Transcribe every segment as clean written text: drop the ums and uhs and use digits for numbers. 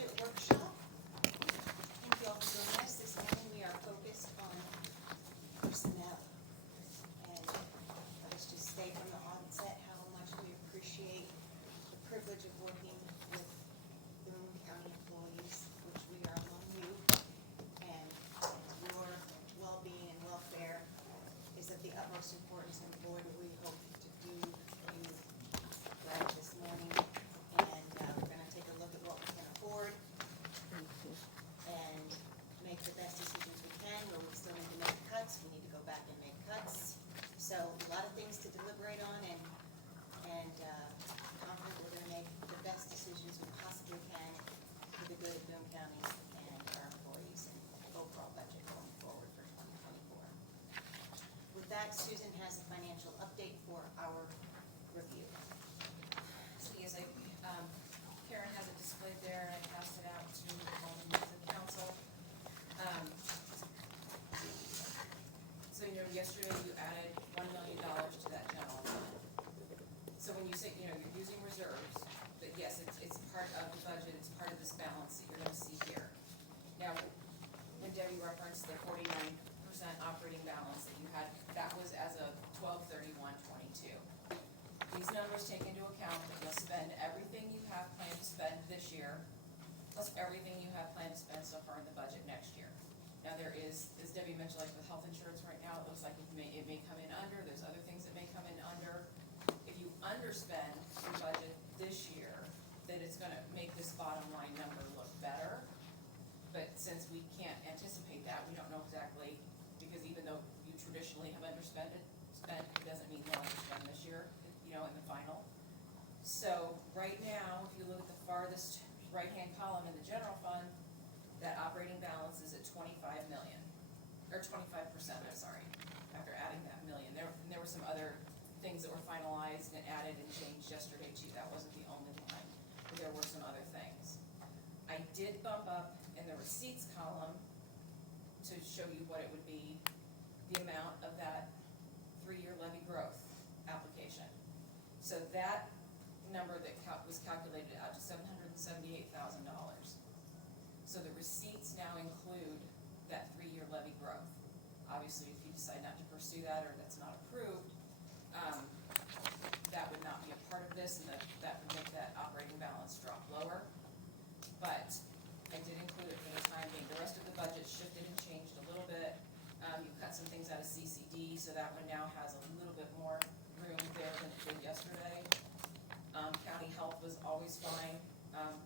budget workshop. Thank you all for joining us this morning. We are focused on personnel. And let us just state from the onset how much we appreciate the privilege of working with Boone County employees, which we are among you. And your well-being and welfare is of the utmost importance, and boy, do we hope to do you right this morning. And we're gonna take a look at what we can afford and make the best decisions we can. Where we still need to make cuts, we need to go back and make cuts. So a lot of things to deliberate on, and confident we're gonna make the best decisions we possibly can for the good of Boone County and our employees and overall budget going forward for 2024. With that, Susan has a financial update for our review. So yes, Karen has it displayed there, and I passed it out to all the members of the council. So yesterday you added $1 million to that general fund. So when you say, you're using reserves, but yes, it's part of the budget, it's part of this balance that you're gonna see here. Now, when Debbie referenced the 49% operating balance that you had, that was as of 12/31/22. These numbers take into account that you'll spend everything you have planned to spend this year, plus everything you have planned to spend so far in the budget next year. Now there is, as Debbie mentioned, like with health insurance right now, it looks like it may come in under, there's other things that may come in under. If you underspend your budget this year, then it's gonna make this bottom line number look better. But since we can't anticipate that, we don't know exactly, because even though you traditionally have spent, it doesn't mean you'll underspend this year, in the final. So right now, if you look at the farthest right-hand column in the general fund, that operating balance is at 25 million, or 25%, I'm sorry, after adding that million. There were some other things that were finalized and added and changed yesterday too. That wasn't the only one, but there were some other things. I did bump up in the receipts column to show you what it would be, the amount of that 3-year levy growth application. So that number that was calculated out to $778,000. So the receipts now include that 3-year levy growth. Obviously, if you decide not to pursue that, or that's not approved, that would not be a part of this, and that would make that operating balance drop lower. But I did include it for the time being. The rest of the budget shifted and changed a little bit. You cut some things out of CCD, so that one now has a little bit more room there than it did yesterday. County health was always fine, and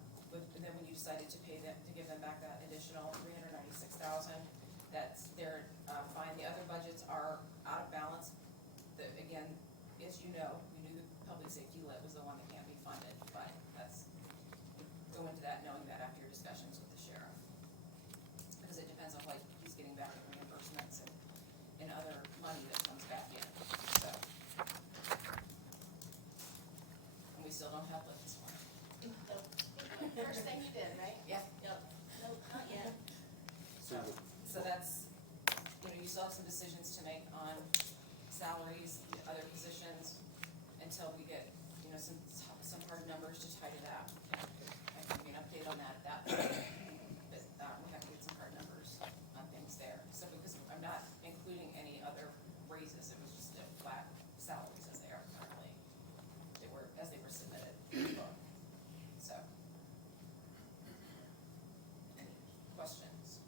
then when you decided to pay them, to give them back that additional $396,000, that's, they're fine. The other budgets are out of balance. Again, as you know, we knew the public safety lit was the one that can't be funded, but that's, go into that knowing that after your discussions with the sheriff. Because it depends on what he's getting back in reimbursements and other money that comes back in, so. And we still don't have lit this morning. First thing you did, right? Yeah. Yep. Nope, not yet. So that's, you still have some decisions to make on salaries, other positions, until we get, some hard numbers to tie to that. I can give you an update on that at that point, but we have to get some hard numbers on things there. So because I'm not including any other raises, it was just a flat salaries as they are currently, as they were submitted. So, any questions?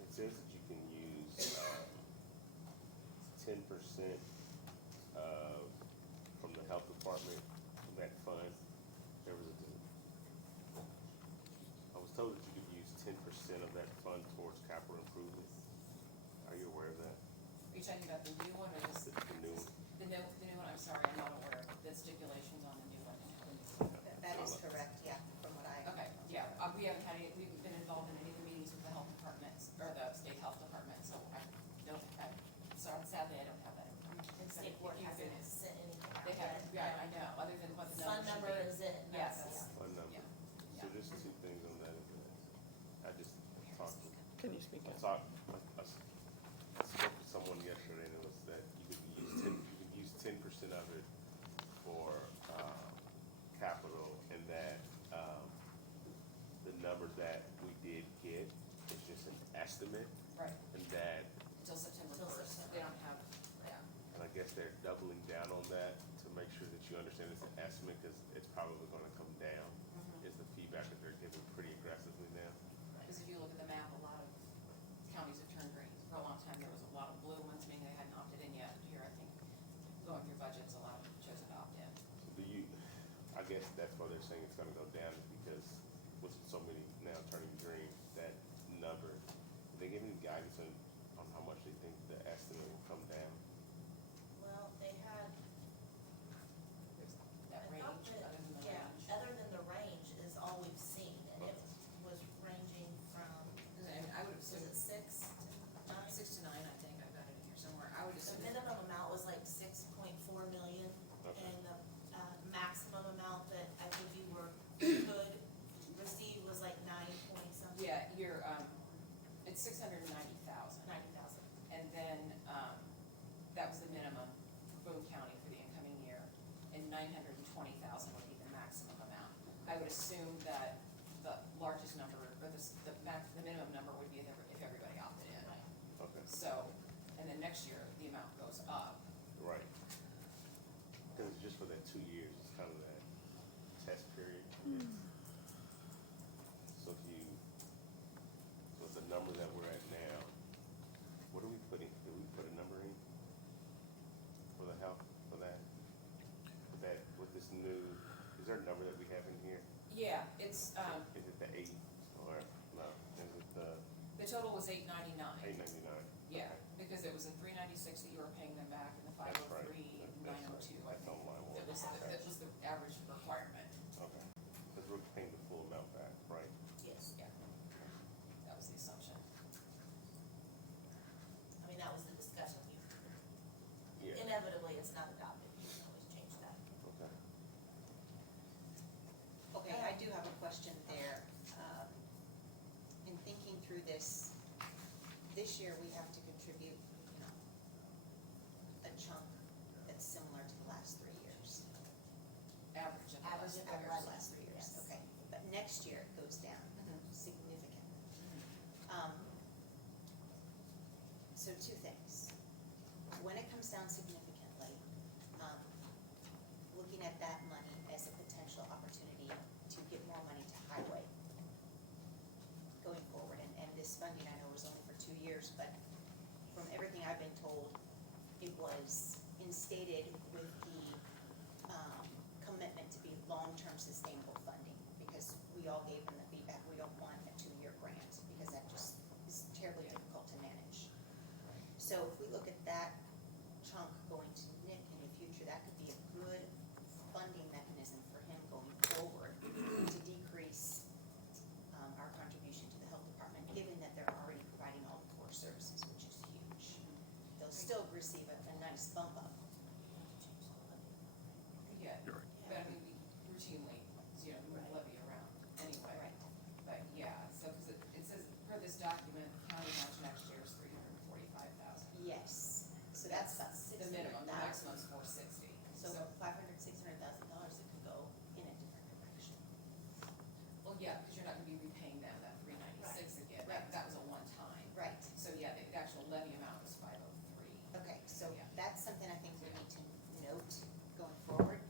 It says that you can use 10% from the health department from that fund. I was told that you could use 10% of that fund towards capital improvement. Are you aware of that? Are you talking about the new one or this? The new one. The new one, I'm sorry, I'm not aware of the stipulations on the new one. That is correct, yeah, from what I. Okay, yeah, we haven't been involved in any of the meetings with the health departments, or the state health department, so sorry, sadly, I don't have that information. And state board hasn't sent anything out They have, yet. yeah, I know, other than what the Fund number is it? Yes. Fund number. Yeah. So there's two things on that. I just talked to. Can you speak up? I spoke to someone yesterday, and it was that you could use they're doubling down on that to make sure that you understand it's an estimate, because it's probably gonna come down, is the feedback that they're giving pretty aggressively now. Because if you look at the map, a lot of counties have turned green. For a long time, there was a lot of blue ones, meaning they hadn't opted in yet. Here, I think, going through budgets, a lot of them chose to opt in. Do you, I guess that's why they're saying it's gonna go down, is because with so many now turning green, that number, did they give any guidance on how much they think the estimate will come down? Well, they had, There's that I thought range, that, other than the yeah, range. other than the range is all we've seen, and it was ranging from, And I would was assume it 6 to 9? 6 to 9, I think, I've got it in here somewhere. I would The assume. minimum amount was like 6.4 million, Okay. and the maximum amount that I think you could receive was like 9 point something. Yeah, it's 690,000. 90,000. And then, that was the minimum for Boone County for the incoming year, and 920,000 would be the maximum amount. I would assume that the largest number, or the minimum number would be if everybody opted in. Okay, So, and then next year, the amount goes up. right. Because just for that 2 years, it's kind of that test period. So if you, so the number that we're at now, what are we putting, did we put a number in for the health, for that? With this new, is there a number that we have in here? Yeah, it's, Is it the 8, or, no, is it the the total was $899. 899? Yeah, because it was a $396 that you were paying them back, and the That's right. 503, That's right. 902, I That's think. on line one. That was the average requirement. Okay, because we're paying the full amount back, right? Yes, Yeah. That was the assumption. I mean, that was the discussion. Yeah, Inevitably, it's not adopted, you can always change that. okay. Okay, I do have a question there. In thinking through this year we have to contribute, a chunk that's similar to the last 3 years. Average of the Average last of three the years. Last 3 years, Yes. okay. But next year it goes down significantly. So 2 things. When it comes down significantly, looking at that money as a potential opportunity to get more money to highway going forward, and this funding I know was only for 2 years, but from everything I've been told, it was instated with the commitment to be long-term sustainable funding, because we all gave them the feedback, we don't want a 2-year grant, because that just is terribly difficult to manage. So if we look at that chunk going to Nick in the future, that could be a good funding mechanism for him going forward to decrease our contribution to the health department, given that they're already providing all the core services, which is huge. They'll still receive a nice bump up. Yeah, but I mean, we routinely, move levy around anyway. Right. But yeah, so, because it says, per this document, county match next year is 345,000. Yes, so that's about The minimum, the 600,000. maximum's 460. So $500,000-$600,000 that could go in a different direction. Well, yeah, because you're not gonna be repaying them that 396 again. Right. That was a one-time. Right. So yeah, the actual levy amount was 503. Okay, so Yeah. that's something I think we need to note going forward.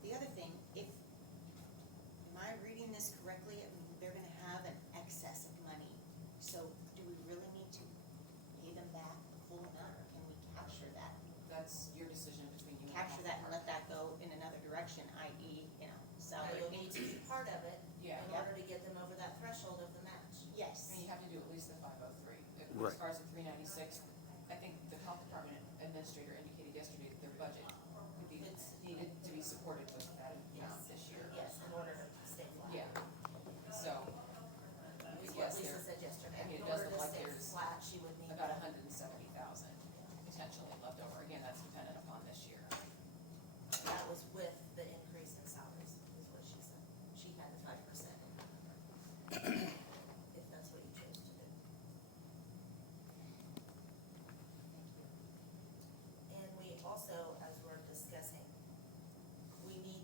The other thing, am I reading this correctly? I mean, they're gonna have an excess of money. So do we really need to pay them back the full amount, or can we capture that? That's your decision between you and the Capture that and health let that go in another direction, i.e., So salary. you'll need to be part of it Yeah. in order to get them over that threshold of the match. Yes. I mean, you have to do at least the 503. Right. As far as the 396, I think the health department administrator indicated yesterday that their budget would be, needed to be supported with that amount this year. Yes, in order to stay flat. Yeah, so, Is what yes, Lisa they're said yesterday. I mean, it In does order look to like stay there's flat, she would need about that. 170,000 potentially left over. Again, that's dependent upon this year. That was with the increase in salaries, is what she said. She had the 5%. If that's what you chose to do. And we also, as we're discussing, we need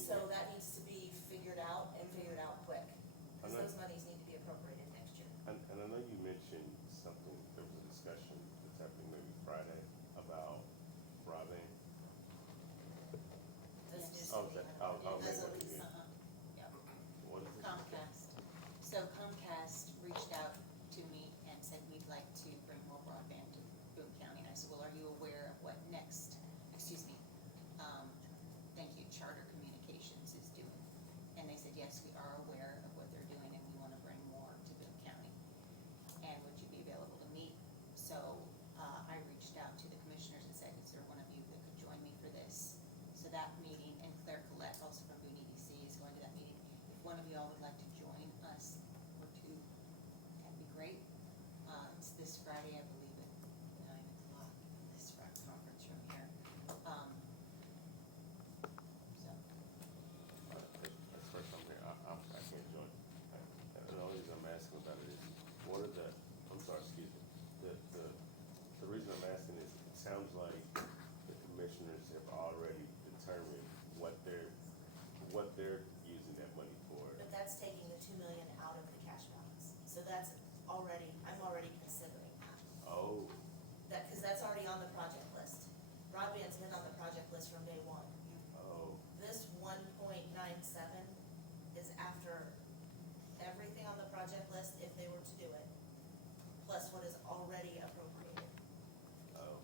So that needs to be figured out and figured out quick, I'm because not- those monies need to be appropriated next year. And I know you mentioned something, there was a discussion that's happening maybe Friday about broadband. This Yes. news Oh, will be that- handled. oh, That's maybe what I we- can hear. Yep. What is it? Comcast. So Comcast reached out to me and said, we'd like to bring more broadband to Boone County. And I said, well, are you aware of what thank you, Charter Communications is doing? And they said, yes, we are aware of what they're doing and we want to bring more to Boone County. And would you be available to meet? So I reached out to the commissioners and said, is there one of you that could join me for this? So that meeting, and Claire Collette, also from Boone EDC, is going to that meeting. If one of y'all would like to join us or two, that'd be great. It's this Friday, I believe, at 9 o'clock, this conference room here. So, That's the first time here, I can't join. And the only reason I'm asking about it is, what are the, I'm sorry, excuse me, the reason I'm asking is, it sounds like the commissioners have already determined what they're using that money for. But that's taking the 2 million out of the cash balance. So that's already, I'm already considering that. Oh, Because that's already on the project list. Broadband's been on the project list from day one. oh, This 1.97 is after everything on the project list, if they were to do it, plus what is already appropriated. oh.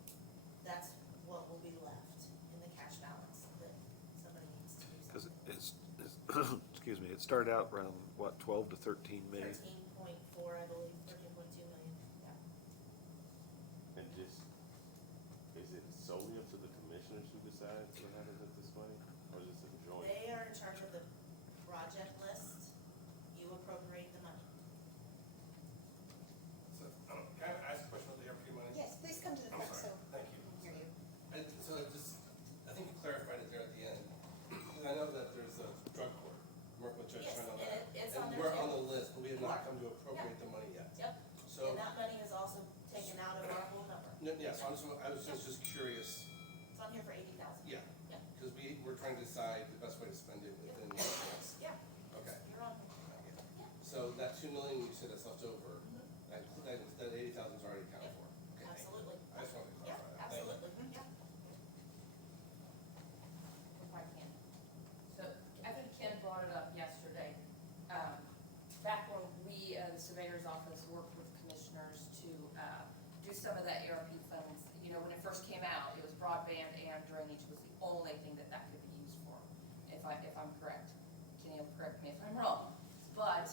That's what will be left in the cash balance that somebody needs to do Because something. excuse me, it started out around, what, 12 to 13 million? 13.4, I believe, 13.2 million, yeah. And just, is it solely up to the commissioners who decides what happens with this money? Or is this a joint? They are in charge of the project list, you appropriate the money. So, can I ask a question about the ARP money? yes, please come to the I'm front so sorry, thank you. we can hear you. So I think you clarified it there at the end. And I know that there's a drug court, I'm working with Judge Yes, Trent on and that. it's on And there we're too. on the list, but we have You not are. come to appropriate the money yet. Yep, So, and that money is also taken out of our whole number. yeah, so I was just curious, It's on here for 80,000. yeah, Yeah, because we're trying to decide the best way to spend it within the grants. yeah, Okay. you're on. So that 2 million you said that's left over, Mhm. that 80,000 is already accounted Yep. for. Okay, thank you. Absolutely. I just wanted to Yeah, clarify that. Thank you. absolutely, yeah. If I can. So I think Ken brought it up yesterday. Back when we, the surveyor's office, worked with commissioners to do some of that ARP funds, you know, when it first came out, it was broadband and drainage was the only thing that could be used for, if I'm correct. Kenny will correct me if I'm wrong. But,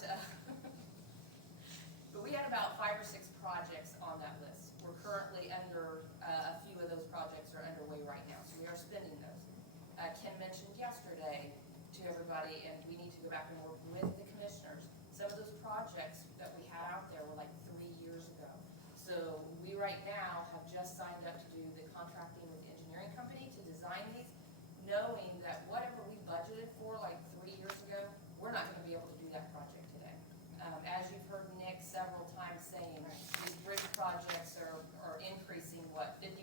but we had about 5 or 6 projects on that list. We're currently under, a few of those projects are underway right now, so we are spending those. Ken mentioned yesterday to everybody, and we need to go back and work with the commissioners. Some of those projects that we had out there were like 3 years ago. So we right now have just signed up to do the contracting with the engineering company to design these, knowing that whatever we budgeted for like 3 years ago, we're not gonna be able to do that project today. As you've heard Nick several times saying, these bridge projects are increasing, what, 50%,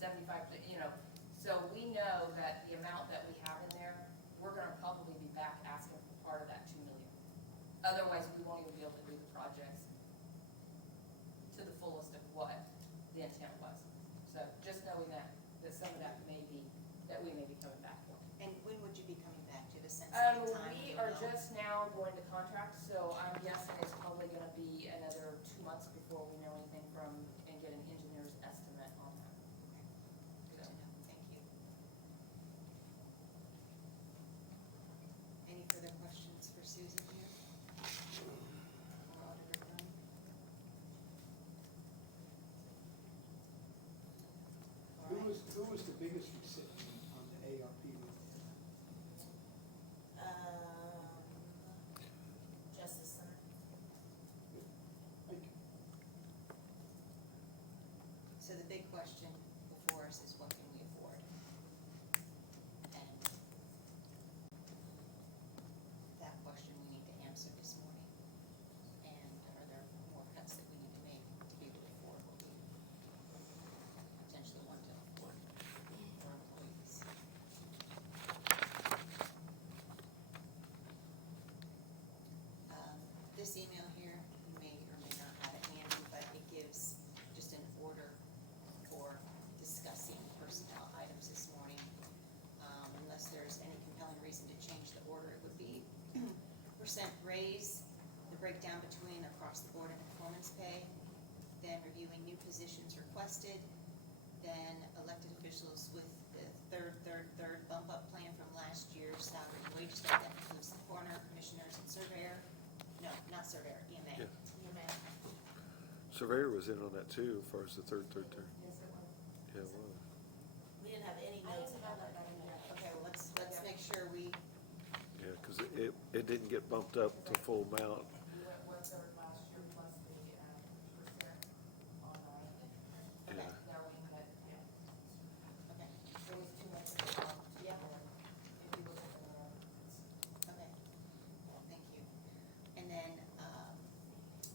75%, you know. So we know that the amount that we have in there, we're gonna probably be back asking for part of that 2 million. Otherwise, we won't even be able to do the projects to the fullest of what the intent was. So just knowing that some of that may be, that we may be coming back for. And when would you be coming back? Do you have a sense of the time? We or are no? just now going to contract, so I'm guessing it's probably gonna be another 2 months before we know anything from, and get an engineer's estimate on that. Good to know, thank you. Any further questions for Susan here? Or Auditor Boone? All right. Who was the biggest recipient on the ARP? Justice Center. Thank you. So the big question before us is what can we afford? And that question we need to answer this morning. And are there more cuts that we need to make to be able to afford what we potentially want to afford for employees? requested, then elected officials with the third bump up plan from last year's salary and wage study, that includes the coroner, commissioners, and surveyor. No, not surveyor, EMA. Yeah. You may, Surveyor was in on that too, as far as the third term. yes, it was. Yeah, it was. We didn't have any I notes didn't about have that. that in there. Okay, well, let's make sure we, Yeah, because it didn't get bumped up to full amount. We went one third last year plus the, percent on, Yeah. Darlene had, yeah, okay, there was too much of a bump to Yeah. if you look at the, okay, thank you. And then,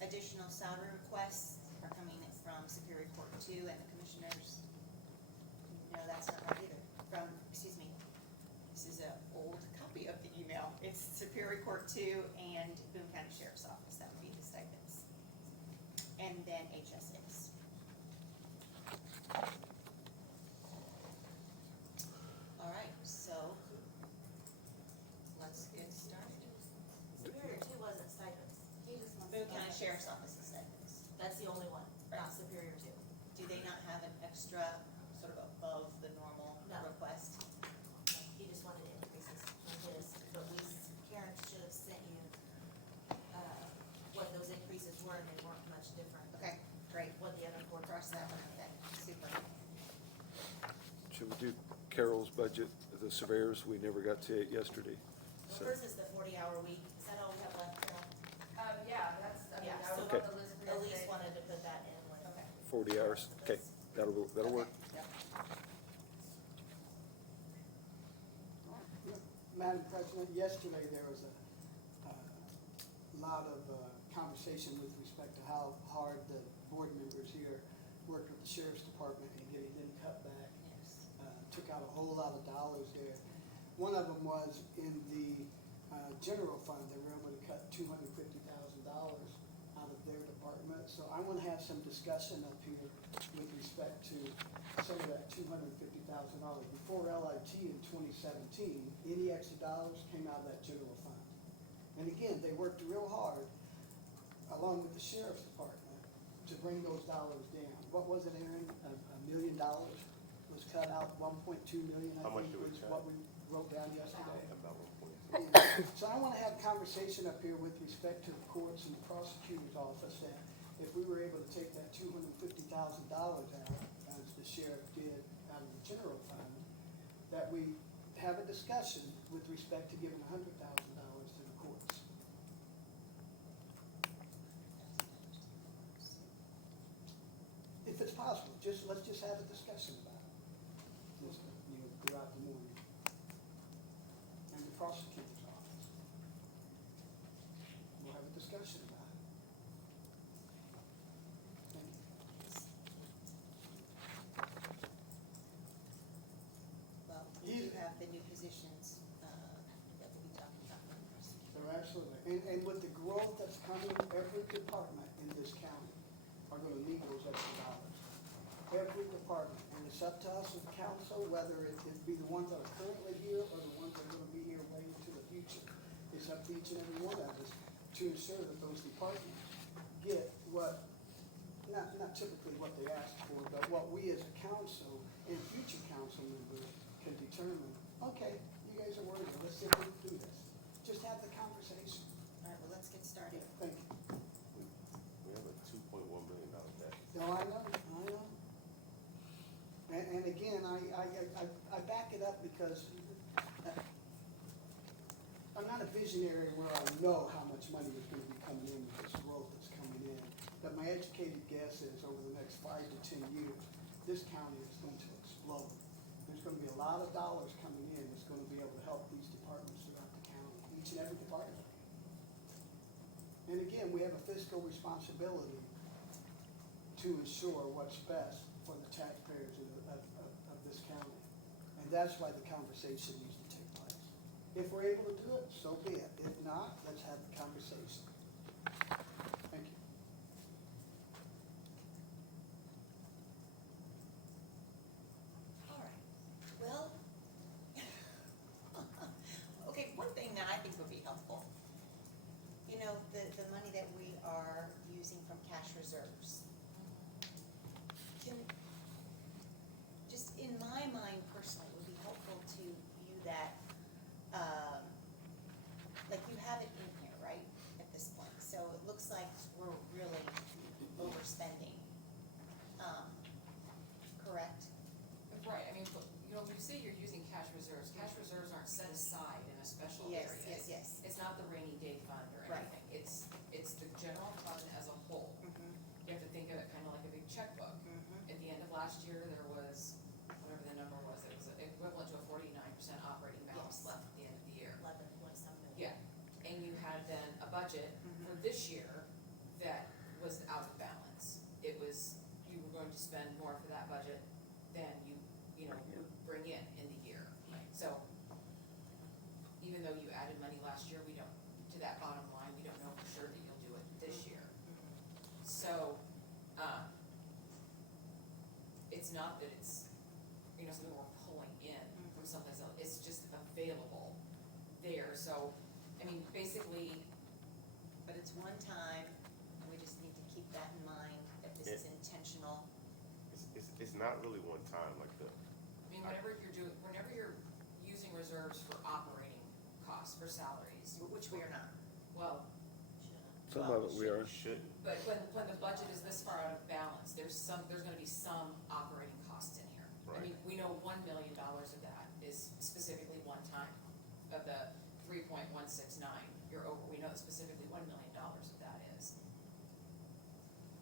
additional salary requests are coming from Superior Court 2 and the commissioners. No, that's not right either. From, excuse me, this is an old copy of the email. It's Superior Court 2 and Boone County Sheriff's Office, that would be the stipends. And then HSX. All right, so let's get started. Superior two wasn't stipends. Boone County Sheriff's Office is stipends. That's the only one, not Right. Superior two. Do they not have an extra, sort of above the normal No. request? He just wanted increases on his, but Karen should have sent you, what those increases were, and they weren't much different. Okay, great. What the other courts Cross that one out then. Super. Should we do Carol's budget, the surveyors? We never got to it yesterday. Well, So, hers is the 40-hour week, is that all we have left, Carol? yeah, that's, I mean, Yeah, I was so on the list for Elise yesterday. wanted to put that in with. Okay. 40 hours, okay, that'll work. Yep. Madam President, yesterday there was a lot of conversation with respect to how hard the board members here worked with the sheriff's department in getting them cut back. Yes. Took out a whole lot of dollars there. One of them was in the general fund, they were able to cut $250,000 out of their department. So I want to have some discussion up here with respect to some of that $250,000. Before LIT in 2017, any extra dollars came out of that general fund. And again, they worked real hard, along with the sheriff's department, to bring those dollars down. What was it, Aaron? $1 million was cut out, 1.2 million, I How much think did we was cut? what we wrote down yesterday. About 1.2. So I want to have conversation up here with respect to the courts and the prosecutor's office, that if we were able to take that $250,000 out, as the sheriff did out of the general fund, that we have a discussion with respect to giving $100,000 to the courts. If it's possible, let's just have a discussion about it. Just, throughout the morning. And the prosecutor's office. We'll have a discussion about it. Thank you. Well, we do have the new positions, that we'll be talking about. So absolutely. And with the growth that's coming, every department in this county are gonna need those extra dollars. Every department. And it's up to us as council, whether it be the ones that are currently here or the ones that are gonna be here way into the future. It's up to each and every one of us to ensure that those departments get what, not typically what they ask for, but what we as a council and future council members can determine, okay, you guys are working, let's see if we can do this. Just have the conversation. All right, well, let's get started. Thank you. We have a $2.1 million debt. No, I know. And again, I back it up because I'm not a visionary where I know how much money is gonna be coming in with this growth that's coming in. But my educated guess is over the next 5 to 10 years, this county is going to explode. There's gonna be a lot of dollars coming in that's gonna be able to help these departments throughout the county, each and every department. And again, we have a fiscal responsibility to ensure what's best for the taxpayers of this county. And that's why the conversation needs to take place. If we're able to do it, so be it. If not, let's have the conversation. Thank you. All right, well, okay, one thing that I think would be helpful, the money that we are using from cash reserves. set aside in a special Yes, area. yes, yes. It's not the rainy day fund or Right. anything, it's the general fund as a whole. Mhm, You have to think of it kind of like a big checkbook. mhm. At the end of last year, there was, whatever the number was, it was equivalent to a 49% operating balance Yes. left at the end of the year. 11 point something. Yeah, and you had then a budget for Mhm. this year that was out of balance. It was, you were going to spend more for that budget than you know, would bring in the year. So, even though you added money last year, we don't, to that bottom line, we don't know for sure that you'll do it this year. So, it's not that it's, you know, something we're pulling in from someplace else, it's just available there, so, I mean, basically, But it's one time, and we just need to keep that in mind, that this is intentional. It's not really one time, like I mean, whenever you're using reserves for operating costs, for salaries, Which we are not. well, Some of it we are. shouldn't. but when the budget is this far out of balance, there's gonna be some operating costs in here. I Right. mean, we know $1 million of that is specifically one time, of the 3.169, we know specifically $1 million of that is.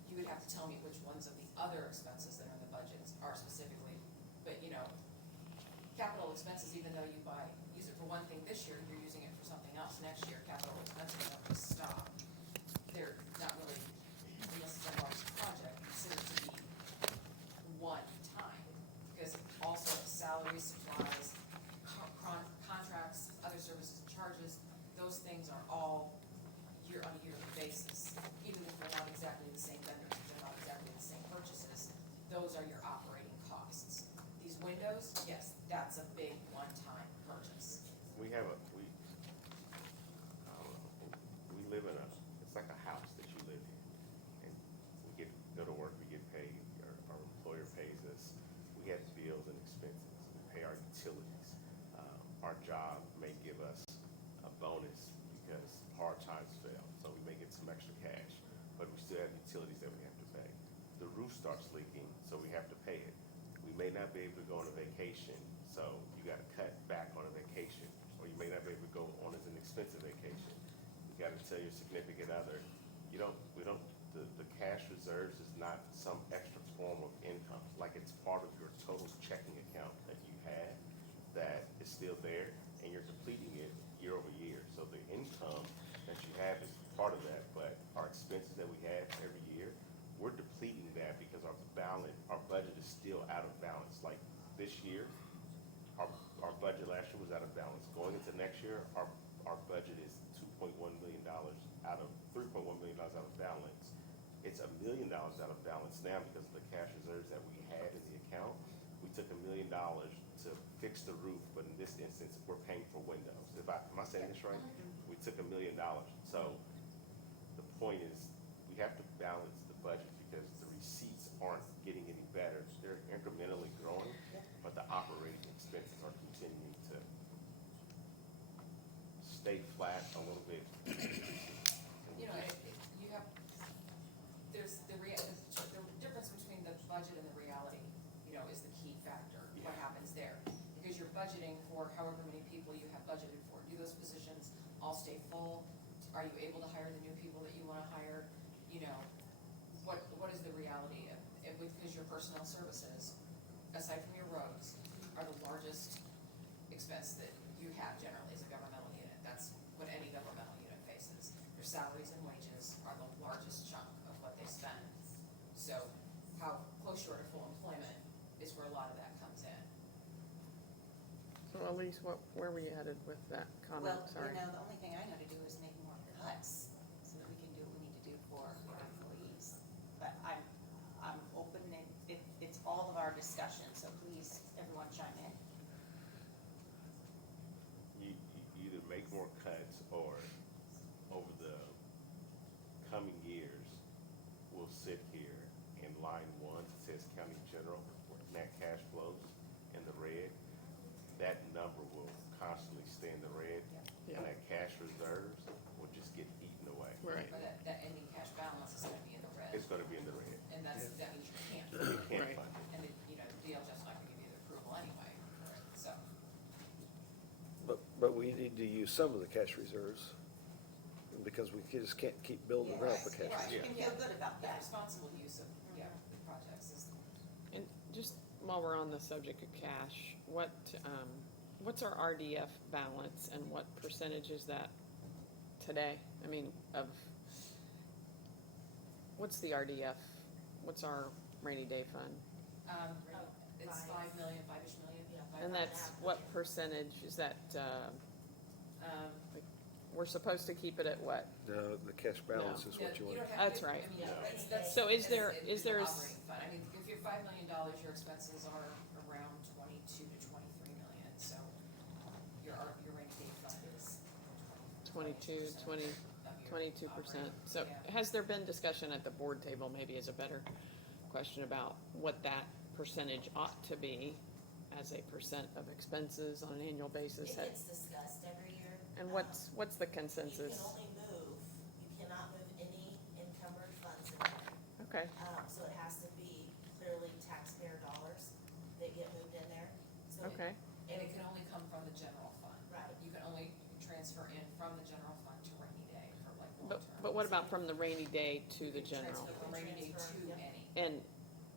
You would have to tell me which ones of the other expenses that are in the budgets are specifically, but you know, capital expenses, even though you use it for one thing this year, you're using it for something else next year, capital expenses don't just stop. They're not really, unless it's a large project, considered to be one time, because also salaries, supplies, contracts, other services and charges, those things are all on a yearly basis. Even if they're not exactly the same vendors, if they're not exactly the same purchases, those are your operating costs. These windows, yes, that's a big one-time purchase. We have I don't know, we live in it's like a house that you live in. And we go to work, we get paid, our employer pays us, we have bills and expenses, we pay our utilities. Our job may give us a bonus because hard times fail, so we may get some extra cash, but we still have utilities that we have to pay. The roof starts leaking, so we have to pay it. We may not be able to go on a vacation, so you gotta cut back on a vacation, or you may not be able to go on as an expensive vacation. You gotta tell your significant other, the cash reserves is not some extra form of income, like it's part of your total checking account that you have that is still there, and you're depleting it year over year. So the income that you have is part of that, but our expenses that we have every year, we're depleting that because our budget is still out of balance. Like this year, our budget last year was out of balance. Going into next year, our budget is $2.1 million out of $3.1 million out of balance. It's $1 million out of balance now because of the cash reserves that we had in the account. We took $1 million to fix the roof, but in this instance, we're paying for windows. Am I saying this right? We took $1 million. So the point is, we have to balance the budget because the receipts aren't getting any better. They're incrementally growing, but the operating expenses are continuing to stay flat a little bit. You know, you have, there's the difference between the budget and the reality, you know, is the key factor, what happens there. Because you're budgeting for however many people you have budgeted for. Do those positions all stay full? Are you able to hire the new people that you wanna hire? You know, what is the reality of, because your personnel services, aside from your roads, are the largest expense that you have generally as a governmental unit. That's what any governmental unit faces. Their salaries and wages are the largest chunk of what they spend. So how close you are to full employment is where a lot of that comes in. So Elise, where were you headed with that comment? Well, Sorry. you know, the only thing I know to do is make more cuts so that we can do what we need to do for our employees. But I'm open and it's all of our discussion, so please, everyone chime in. You either make more cuts or over the coming years, we'll sit here in line one, it says county general, net cash flows in the red. That number will constantly stay in the red, Yeah. and that cash reserves will just get eaten away. Right. Or that ending cash balance is gonna be in the red. It's gonna be in the red. And that means you can't. You can't Right. fund it. And you know, the DLGF's not gonna give you the approval anyway, so. But we need to use some of the cash reserves, because we just can't keep building up a cash Right, you reserve. can feel good about The that. responsible use of, the projects is, And just while we're on the subject of cash, what's our RDF balance and what percentage is that today? I mean, what's the RDF? What's our rainy day fund? it's 5 million, 5-ish million. Yeah. And that's, what percentage is that, Um, we're supposed to keep it at what? No, the cash balance No. is what you want. don't have That's to- right. I mean, Yeah. that's. So is there- it's is there your a s- operating fund. I mean, if you're $5 million, your expenses are around 22 to 23 million, so your rainy day fund is 22, 20, of your 22%. operating. So Yeah. has there been discussion at the board table, maybe is a better question, about what that percentage ought to be as a percent of expenses on an annual basis? It gets discussed every year. And what's the You consensus? can only move, you cannot move any encumbered funds in there. Okay, So it has to be clearly taxpayer dollars that get moved in there. So it- okay. And it can only come from the general fund. Right. You can only transfer in from the general fund to rainy day for like But, long-term. but what about from the rainy day to the You can general? Transfer from rainy day Transfer, to yep. any. And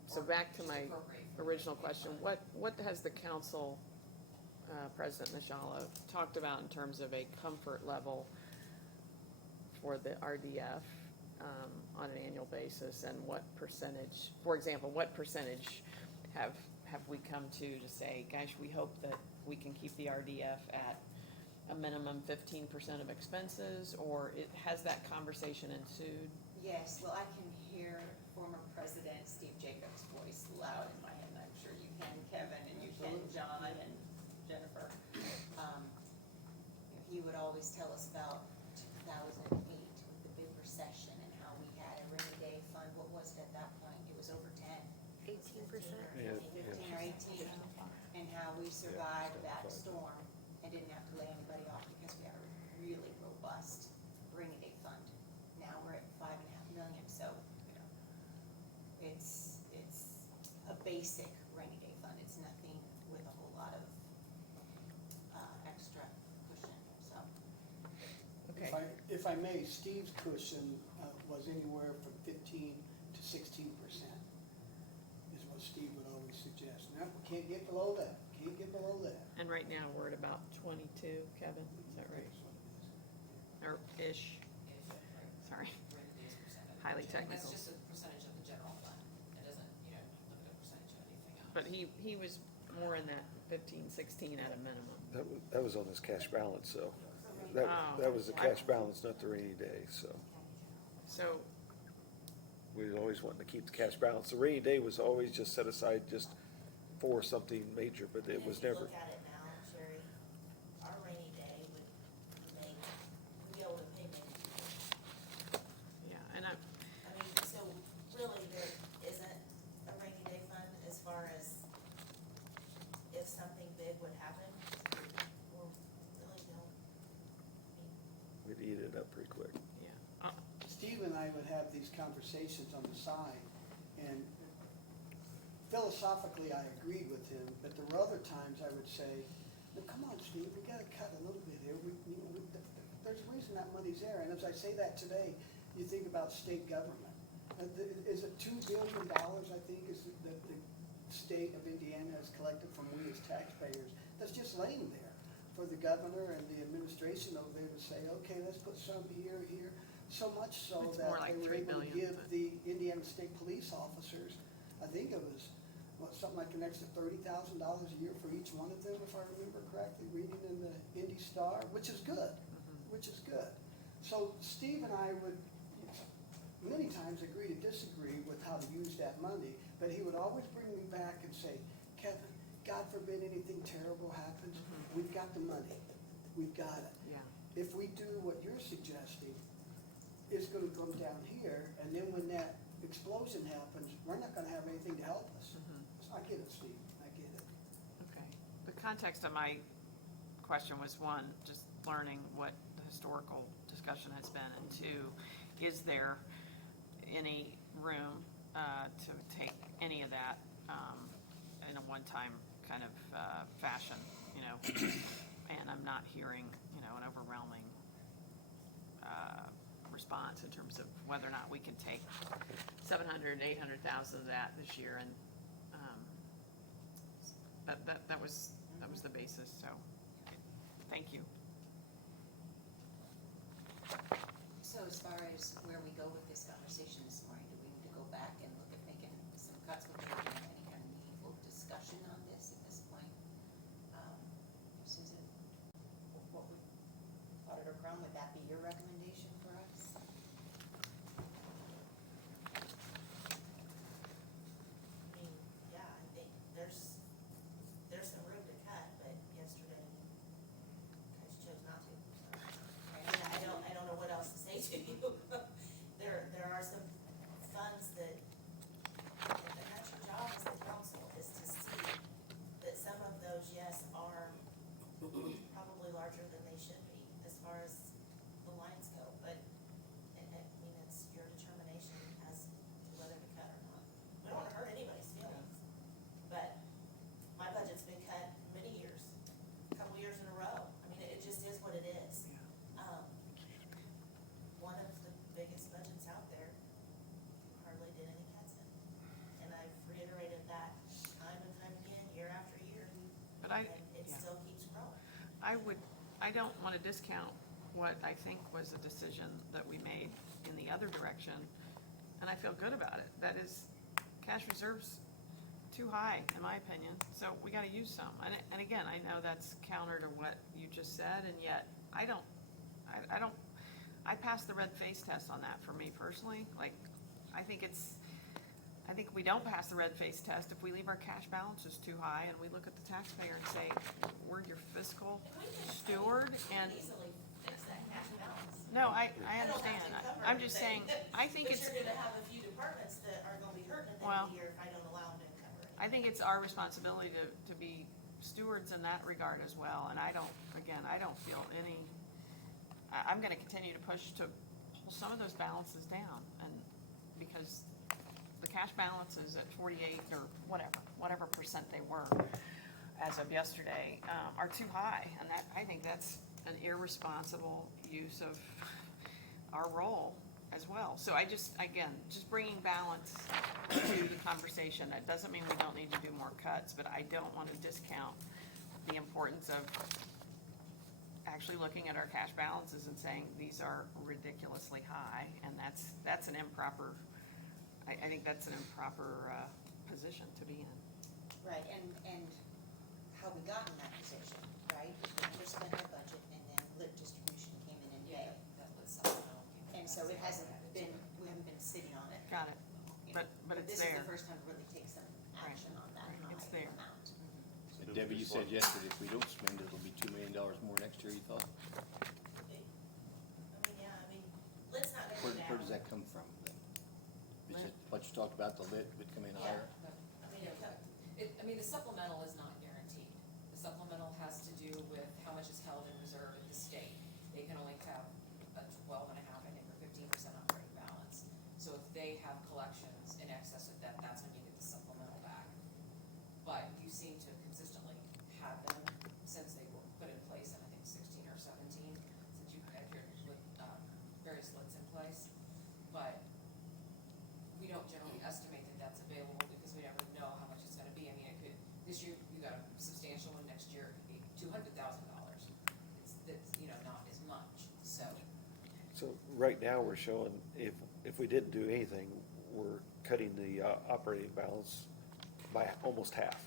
so Or back to just my appropriate from the original rainy day question, fund. what has the council, President Nishala, talked about in terms of a comfort level for the RDF on an annual basis, and what percentage, for example, what percentage have we come to say, gosh, we hope that we can keep the RDF at a minimum 15% of expenses, or has that conversation ensued? Yes, well, I can hear former President Steve Jacobs' voice loud in my head, and I'm sure you can, Kevin, and you can, John and Jennifer. He would always tell us about 2008 with the big recession and how we had a rainy day fund. What was it at that point? It was over 10, 15%. Yeah, 15 or 18, and how we survived that storm and didn't have to lay anybody off because we had a really robust rainy day fund. Now we're at 5.5 million, so, it's a basic rainy day fund. It's nothing with a whole lot of, extra cushion, so. Okay. If I may, Steve's cushion was anywhere from 15 to 16%, is what Steve would always suggest. Now, we can't get below that, can't get below that. And right now, we're at about 22, Kevin, is that right? That's what it is. Or ish, sorry. Rainy day is percentage. Highly And technical. that's just a percentage of the general fund. It doesn't, look at a percentage of anything else. But he was more in that 15, 16 at a minimum. That was on his cash balance, so, Oh. that was the cash balance, not the rainy day, so. So, We always wanted to keep the cash balance. The rainy day was always just set aside just for something major, but it And was if you never. look at it now, Sherry, our rainy day would make, we'd be able to pay maybe 2 days. yeah, and I mean, so really there isn't a rainy day fund as far as if something big would happen, or really don't. We'd eat it up pretty quick. yeah. Steve and I would have these conversations on the side, and philosophically, I agreed with him, but there were other times I would say, no, come on, Steve, we gotta cut a little bit here, there's a reason that money's there, and as I say that today, you think about state government. Is it $2 billion, I think, is that the state of Indiana has collected from we as taxpayers, that's just laying there for the governor and the administration over there to say, okay, let's put some here, so much so It's that more like they were 3 able to billion, give but- the Indiana State Police officers, I think it was, something like an extra $30,000 a year for each one of them, if I remember correctly, reading in the Indy Star, which is good, which is good. So Steve and I would many times agree to disagree with how to use that money, but he would always bring me back and say, Kevin, God forbid anything terrible happens, we've got the money, we've got it. Yeah. If we do what you're suggesting, it's gonna come down here, and then when that explosion happens, we're not gonna have anything to help us. So I get it, Steve, I get it. Okay. The context of my question was, one, just learning what the historical discussion has been, and two, is there any room to take any of that in a one-time kind of fashion, and I'm not hearing, an overwhelming, response in terms of whether or not we can take 700, 800,000 of that this year, and, that was the basis, so, thank you. So as far as where we go with this conversation this morning, do we need to go back and look at making some cuts with any kind of meaningful discussion on this at this point? Susan, what would, Auditor Crum, would that be your recommendation for us? I mean, yeah, I think there's some room to cut, but yesterday, you guys chose not to. So, I don't know what else to say to you. There are some funds that, and that's your job as the council, is to see that some of those, yes, are probably larger than they should be as far as the lines go, but, I mean, it's your determination as to whether to cut or not. We don't wanna hurt anybody's feelings, but my budget's been cut many years, a couple years in a row. I mean, it just is what it is. One of the biggest budgets out there, hardly did any cuts in. And I've reiterated that time and time again, year after year, But and it still keeps growing. I don't wanna discount what I think was a decision that we made in the other direction, and I feel good about it. That is, cash reserves too high, in my opinion, so we gotta use some. And again, I know that's counter to what you just said, and yet, I passed the red face test on that for me personally. Like, I think we don't pass the red face test if we leave our cash balances too high and we look at the taxpayer and say, we're your fiscal steward, and, We can easily fix that cash balance. no, I I don't have to understand. cover I'm just saying, everything. I think But it's, you're gonna have a few departments that are gonna be hurting at the end Well, of the year if I don't allow them to cover it. I think it's our responsibility to be stewards in that regard as well, and I don't feel any, I'm gonna continue to push to pull some of those balances down, and, because the cash balances at 48 or whatever percent they were as of yesterday, are too high, and that, I think that's an irresponsible use of our role as well. So I just, again, just bringing balance to the conversation. That doesn't mean we don't need to do more cuts, but I don't want to discount the importance of actually looking at our cash balances and saying, these are ridiculously high, and that's an improper, I think that's an improper position to be in. Right, and how we got in that position, right? We underspent our budget, and then lit distribution came in May. That's what supplemental came in. And so it hasn't been, we haven't been sitting on it. Got it. But it's This is there. the first time to really take some action on that Right, it's high there. amount. So do we Debbie, you just said want- yesterday, if we don't spend it, it'll be $2 million more next year, you thought? Let's not go down. Where does that come from then? Is it what you talked about, the lit would come in Yeah. higher? I mean, the supplemental is not guaranteed. The supplemental has to do with how much is held in reserve at the state. They can only have a 12.5, I think, or 15% operating balance. So if they have collections in excess of that, that's when you get the supplemental back. But you seem to consistently have them since they were put in place in, I think, 16 or 17, since you've had your various lits in place. But we don't generally estimate that that's available because we never know how much it's gonna be. I mean, it could, this year you got a substantial one, next year it could be $200,000. That's, not as much, so. So right now, we're showing, if we didn't do anything, we're cutting the operating balance by almost half,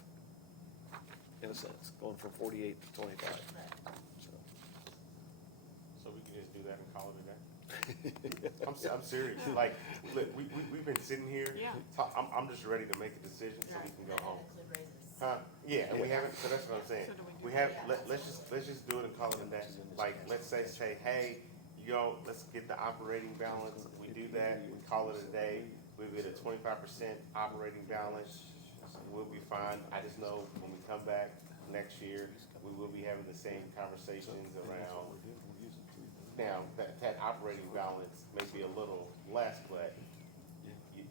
in a sense, going from 48 to 25. So. So we can just do that and call it a day? I'm serious, like, look, we've been sitting here. Yeah. I'm just ready to make a decision so we can go home. Include raises. Huh, yeah, and we haven't, so that's what I'm saying. So do we do We have, let's just do it and call it a day. Like, let's say, hey, let's get the operating balance, we do that, we call it a day. We get a 25% operating balance, we'll be fine. I just know when we come back next year, we will be having the same conversations around. Now, that operating balance may be a little less, but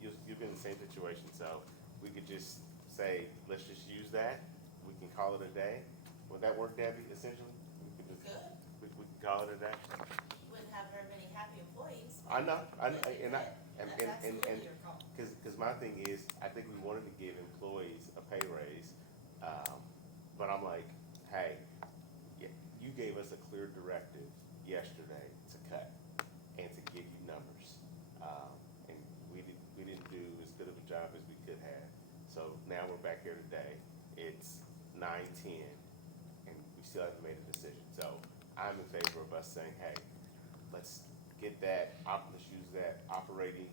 you'll be in the same situation, so we could just say, let's just use that, we can call it a day. Would that work, Debbie, essentially? good. We can call it a day. You wouldn't have very many happy employees. I know, and That's absolutely your call. cause my thing is, I think we wanted to give employees a pay raise, but I'm like, hey, you gave us a clear directive yesterday to cut and to give you numbers. And we didn't do as good of a job as we could have. So now we're back here today, it's 9:10, and we still haven't made a decision. So I'm in favor of us saying, hey, let's get that, let's use that operating,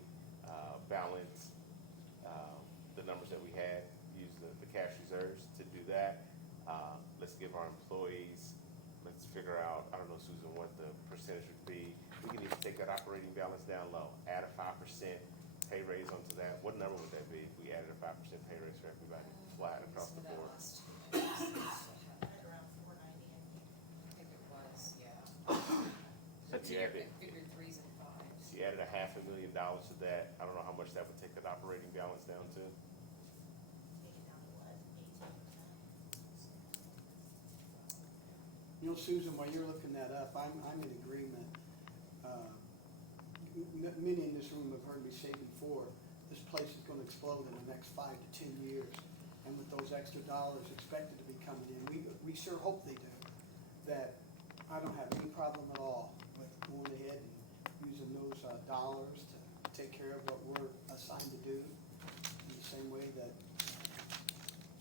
balance, the numbers that we had, use the cash reserves to do that. Let's give our employees, let's figure out, I don't know, Susan, what the percentage would be. We can even take that operating balance down low, add a 5% pay raise onto that. What number would that be if we added a 5% pay raise for everybody, flat across the board? Right around 490, I think. I think it was, yeah. So if you added, Figured threes and fives. if you added $500,000 to that, I don't know how much that would take that operating balance down to. Take it down to what, 18%? You know, Susan, while you're looking that up, I'm in agreement. Many in this room have heard me say before, this place is gonna explode in the next 5 to 10 years. And with those extra dollars expected to be coming in, we sure hope they do, that I don't have any problem at all with going ahead and using those dollars to take care of what we're assigned to do. In the same way that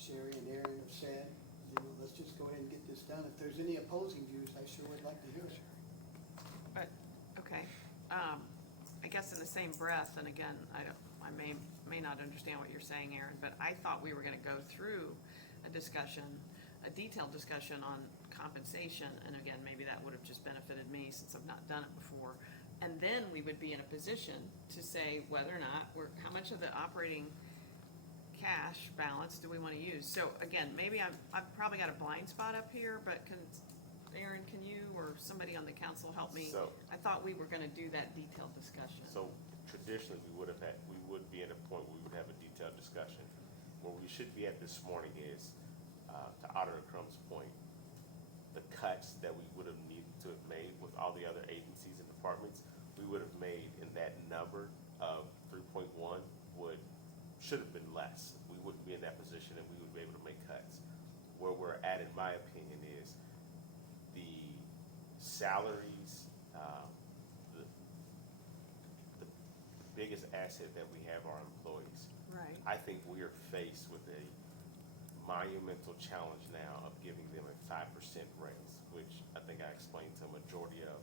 Sherry and Aaron have said, you know, let's just go ahead and get this done. If there's any opposing views, I sure would like to hear it. But, okay, I guess in the same breath, and again, I may not understand what you're saying, Aaron, but I thought we were gonna go through a discussion, a detailed discussion on compensation, and again, maybe that would have just benefited me since I've not done it before. And then we would be in a position to say whether or not how much of the operating cash balance do we wanna use? So again, maybe I've probably got a blind spot up here, but Aaron, can you or somebody on the council help me? So- I thought we were gonna do that detailed discussion. So traditionally, we would be at a point where we would have a detailed discussion. Where we should be at this morning is, to Auditor Crumb's point, the cuts that we would have needed to have made with all the other agencies and departments, we would have made in that number of 3.1 should have been less. We wouldn't be in that position and we would be able to make cuts. Where we're at, in my opinion, is the salaries, the biggest asset that we have are employees. Right. I think we are faced with a monumental challenge now of giving them a 5% raise, which I think I explained to a majority of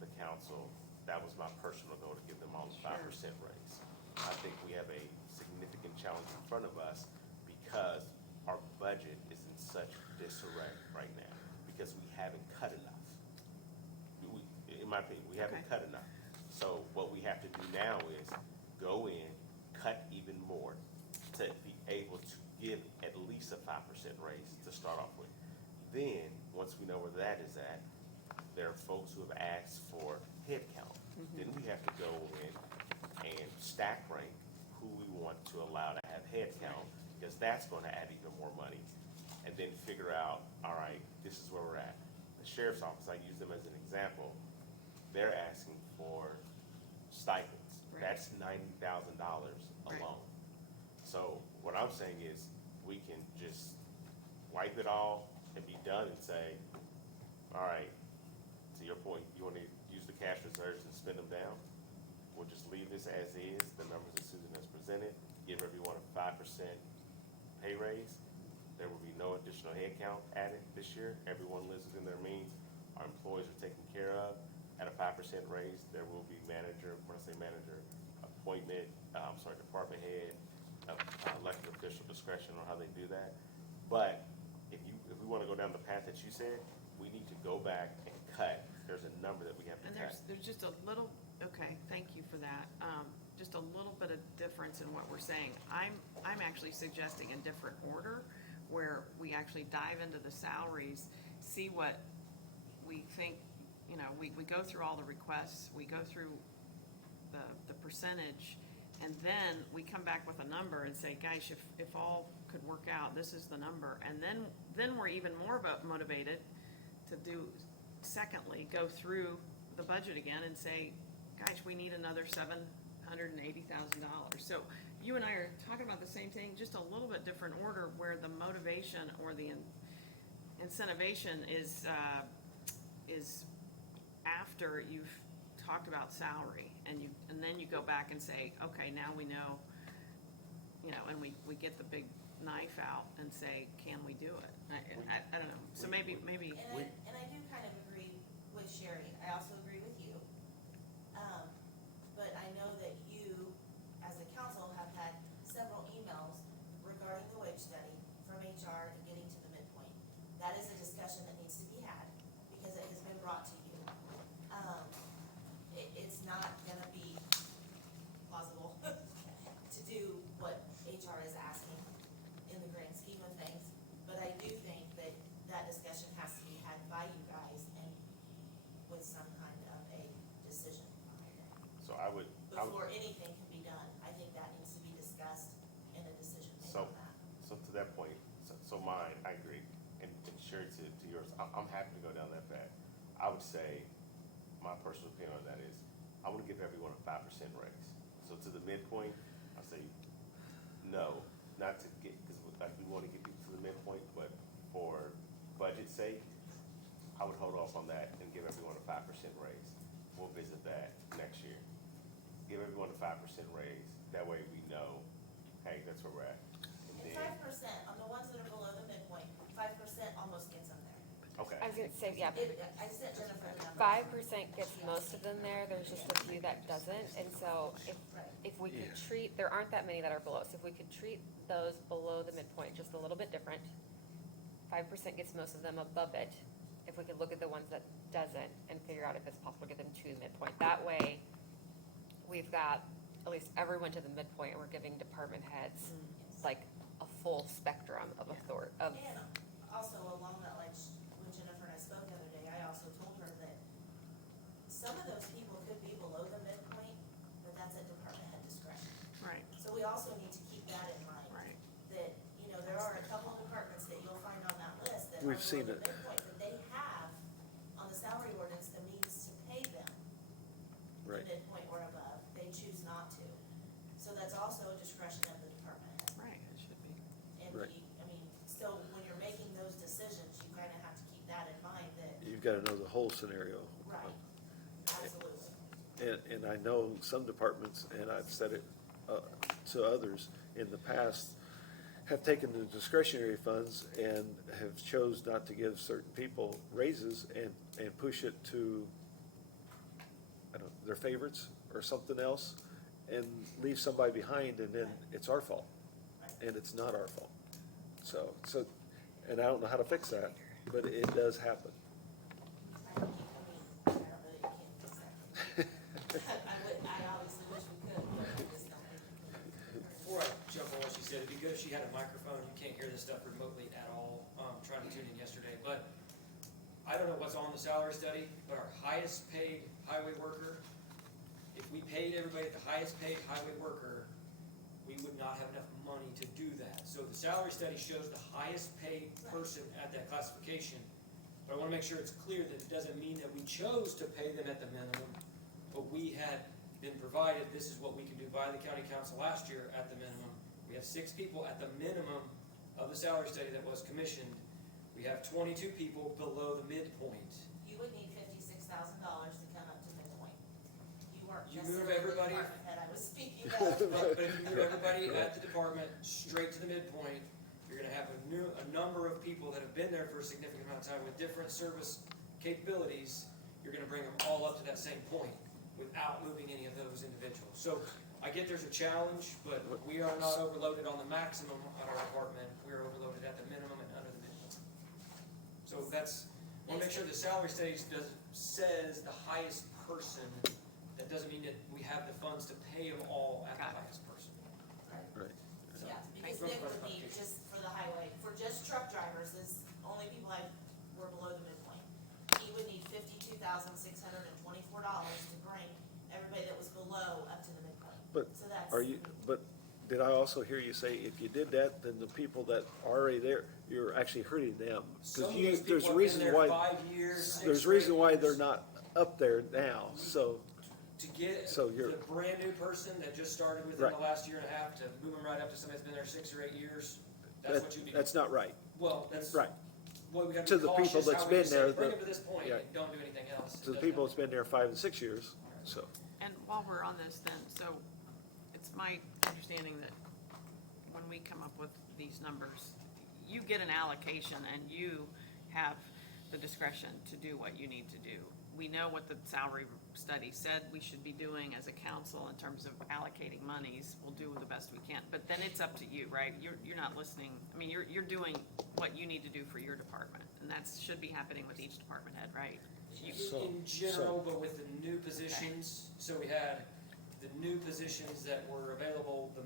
the council. That was my personal goal, to give them all a 5% raise. I think we have a significant challenge in front of us because our budget is in such disarray right now, because we haven't cut enough. In my opinion, we haven't cut enough. So what we have to do now is go in, cut even more to be able to give at least a 5% raise to start off with. Then, once we know where that is at, there are folks who have asked for head count. Then we have to go in and stack rank who we want to allow to have head count, because that's gonna add even more money. And then figure out, all right, this is where we're at. The sheriff's office, I use them as an example, they're asking for stipends. Right. That's $90,000 Right. alone. So what I'm saying is, we can just wipe it all and be done and say, all right, to your point, you wanna use the cash reserves and spend them down? We'll just leave this as is, the numbers that Susan has presented, give everyone a 5% pay raise. There will be no additional headcount added this year. Everyone lives within their means. Our employees are taken care of. At a 5% raise, there will be manager, when I say manager, appointment, department head, elected official discretion on how they do that. But if we wanna go down the path that you said, we need to go back and cut. There's a number that we have to And cut. there's just a little, okay, thank you for that. Just a little bit of difference in what we're saying. I'm actually suggesting a different order, where we actually dive into the salaries, see what we think, we go through all the requests, we go through the percentage, and then we come back with a number and say, guys, if all could work out, this is the number. And then we're even more motivated to do secondly, go through the budget again and say, gosh, we need another $780,000. So you and I are talking about the same thing, just a little bit different order, where the motivation or the incentivization is after you've talked about salary, and then you go back and say, okay, now we know, and we get the big knife out and say, can we do it? I don't know, so maybe. And I do kind of agree with Sherry, I also agree with you. But I know that you, as a council, have had several emails regarding the wage study from HR and getting to the midpoint. That is a discussion that needs to be had, because it has been brought to you. It's not gonna be plausible to do what HR is asking in the grand scheme of things, but I do think that that discussion has to be had by you guys and with some kind of a decision behind it. So I would, Before anything can be done, I think that needs to be discussed and a decision made So- on that. so to that point, so mine, I agree, and Sherry, to yours, I'm happy to go down that path. I would say, my personal opinion on that is, I wanna give everyone a 5% raise. So to the midpoint, I say, no, not to get, cause like, we wanna get people to the midpoint, but for budget's sake, I would hold off on that and give everyone a 5% raise. We'll visit that next year. Give everyone a 5% raise, that way we know, hey, that's where we're at. And 5%, on the ones that are below the midpoint, 5% almost gets them there. Okay, I was gonna say, yeah, I sent Jennifer the number. 5% gets most of them there, there's just a few that doesn't, and so Right. if we could treat, there aren't that many that are below, so if we could treat those below the midpoint just a little bit different, 5% gets most of them above it, if we could look at the ones that doesn't and figure out if it's possible to get them to the midpoint, that way, we've got at least everyone to the midpoint, and we're giving department heads Yes. like a full spectrum of authority, of, And also along that line, when Jennifer and I spoke the other day, I also told her that some of those people could be below the midpoint, but that's at department head discretion. Right, So we also need to keep that in mind. right. That, there are a couple of departments that you'll find on that list that are We've seen below it. the midpoint, but they have, on the salary ordinance, the means to pay them the Right. midpoint or above, they choose not to. So that's also a discretion of the department head. Right, it should be. And Right. so when you're making those decisions, you kind of have to keep that in mind that, You've gotta know the whole scenario. right, absolutely. And I know some departments, and I've said it to others in the past, have taken the discretionary funds and have chose not to give certain people raises and push it to, I don't know, their favorites or something else, and leave somebody behind, and then it's our fault, and it's not our fault. So, and I don't know how to fix that, but it does happen. I don't know that you can fix that. I obviously wish we could, but I just don't think we can. Before I jump on what she said, it'd be good if she had a microphone. You can't hear this stuff remotely at all. Trying to tune in yesterday, but I don't know what's on the salary study, but our highest paid highway worker, if we paid everybody at the highest paid highway worker, we would not have enough money to do that. So the salary study shows the highest paid person at that classification. But I wanna make sure it's clear that it doesn't mean that we chose to pay them at the minimum, but we had been provided, this is what we can do by the county council last year at the minimum. We have 6 people at the minimum of the salary study that was commissioned. We have 22 people below the midpoint. You would need $56,000 to come up to midpoint. You weren't You move necessarily the everybody- department head I was speaking of. But if you move everybody at the department straight to the midpoint, you're gonna have a number of people that have been there for a significant amount of time with different service capabilities. You're gonna bring them all up to that same point without moving any of those individuals. So I get there's a challenge, but we are not overloaded on the maximum at our department. We're overloaded at the minimum and under the minimum. So that's, I wanna make sure the salary study says the highest person. That doesn't mean that we have the funds to pay them all at the Got it. highest person. Right. Yeah, because Nick would need, just for the highway, for just truck drivers, is only people were below the midpoint. He would need $52,624 to bring everybody that was below up to the midpoint. But So that's. Are you, but did I also hear you say if you did that, then the people that are already there, you're actually hurting them? 'Cause Some of you- those there's people have been reasons there why- 5 years, 6 There's or 8 reason why they're years. not up there now, so, To get So you're- the brand new person that just started within Right. the last year and a half, to move them right up to somebody that's been there 6 or 8 years, that's what you'd be. that's not right, Well, that's. right. Well, we gotta To be the people cautious that's how we been say, there, bring the- them to this point yeah. and don't do anything else. To the Doesn't people help. that's been there 5 and 6 years, so. And while we're on this then, so it's my understanding that when we come up with these numbers, you get an allocation and you have the discretion to do what you need to do. We know what the salary study said we should be doing as a council in terms of allocating monies. We'll do the best we can, but then it's up to you, right? You're not listening, I mean, you're doing what you need to do for your department, and that should be happening with each department head, right? You- So- In general, but with the new positions, so we had the new positions that were available, the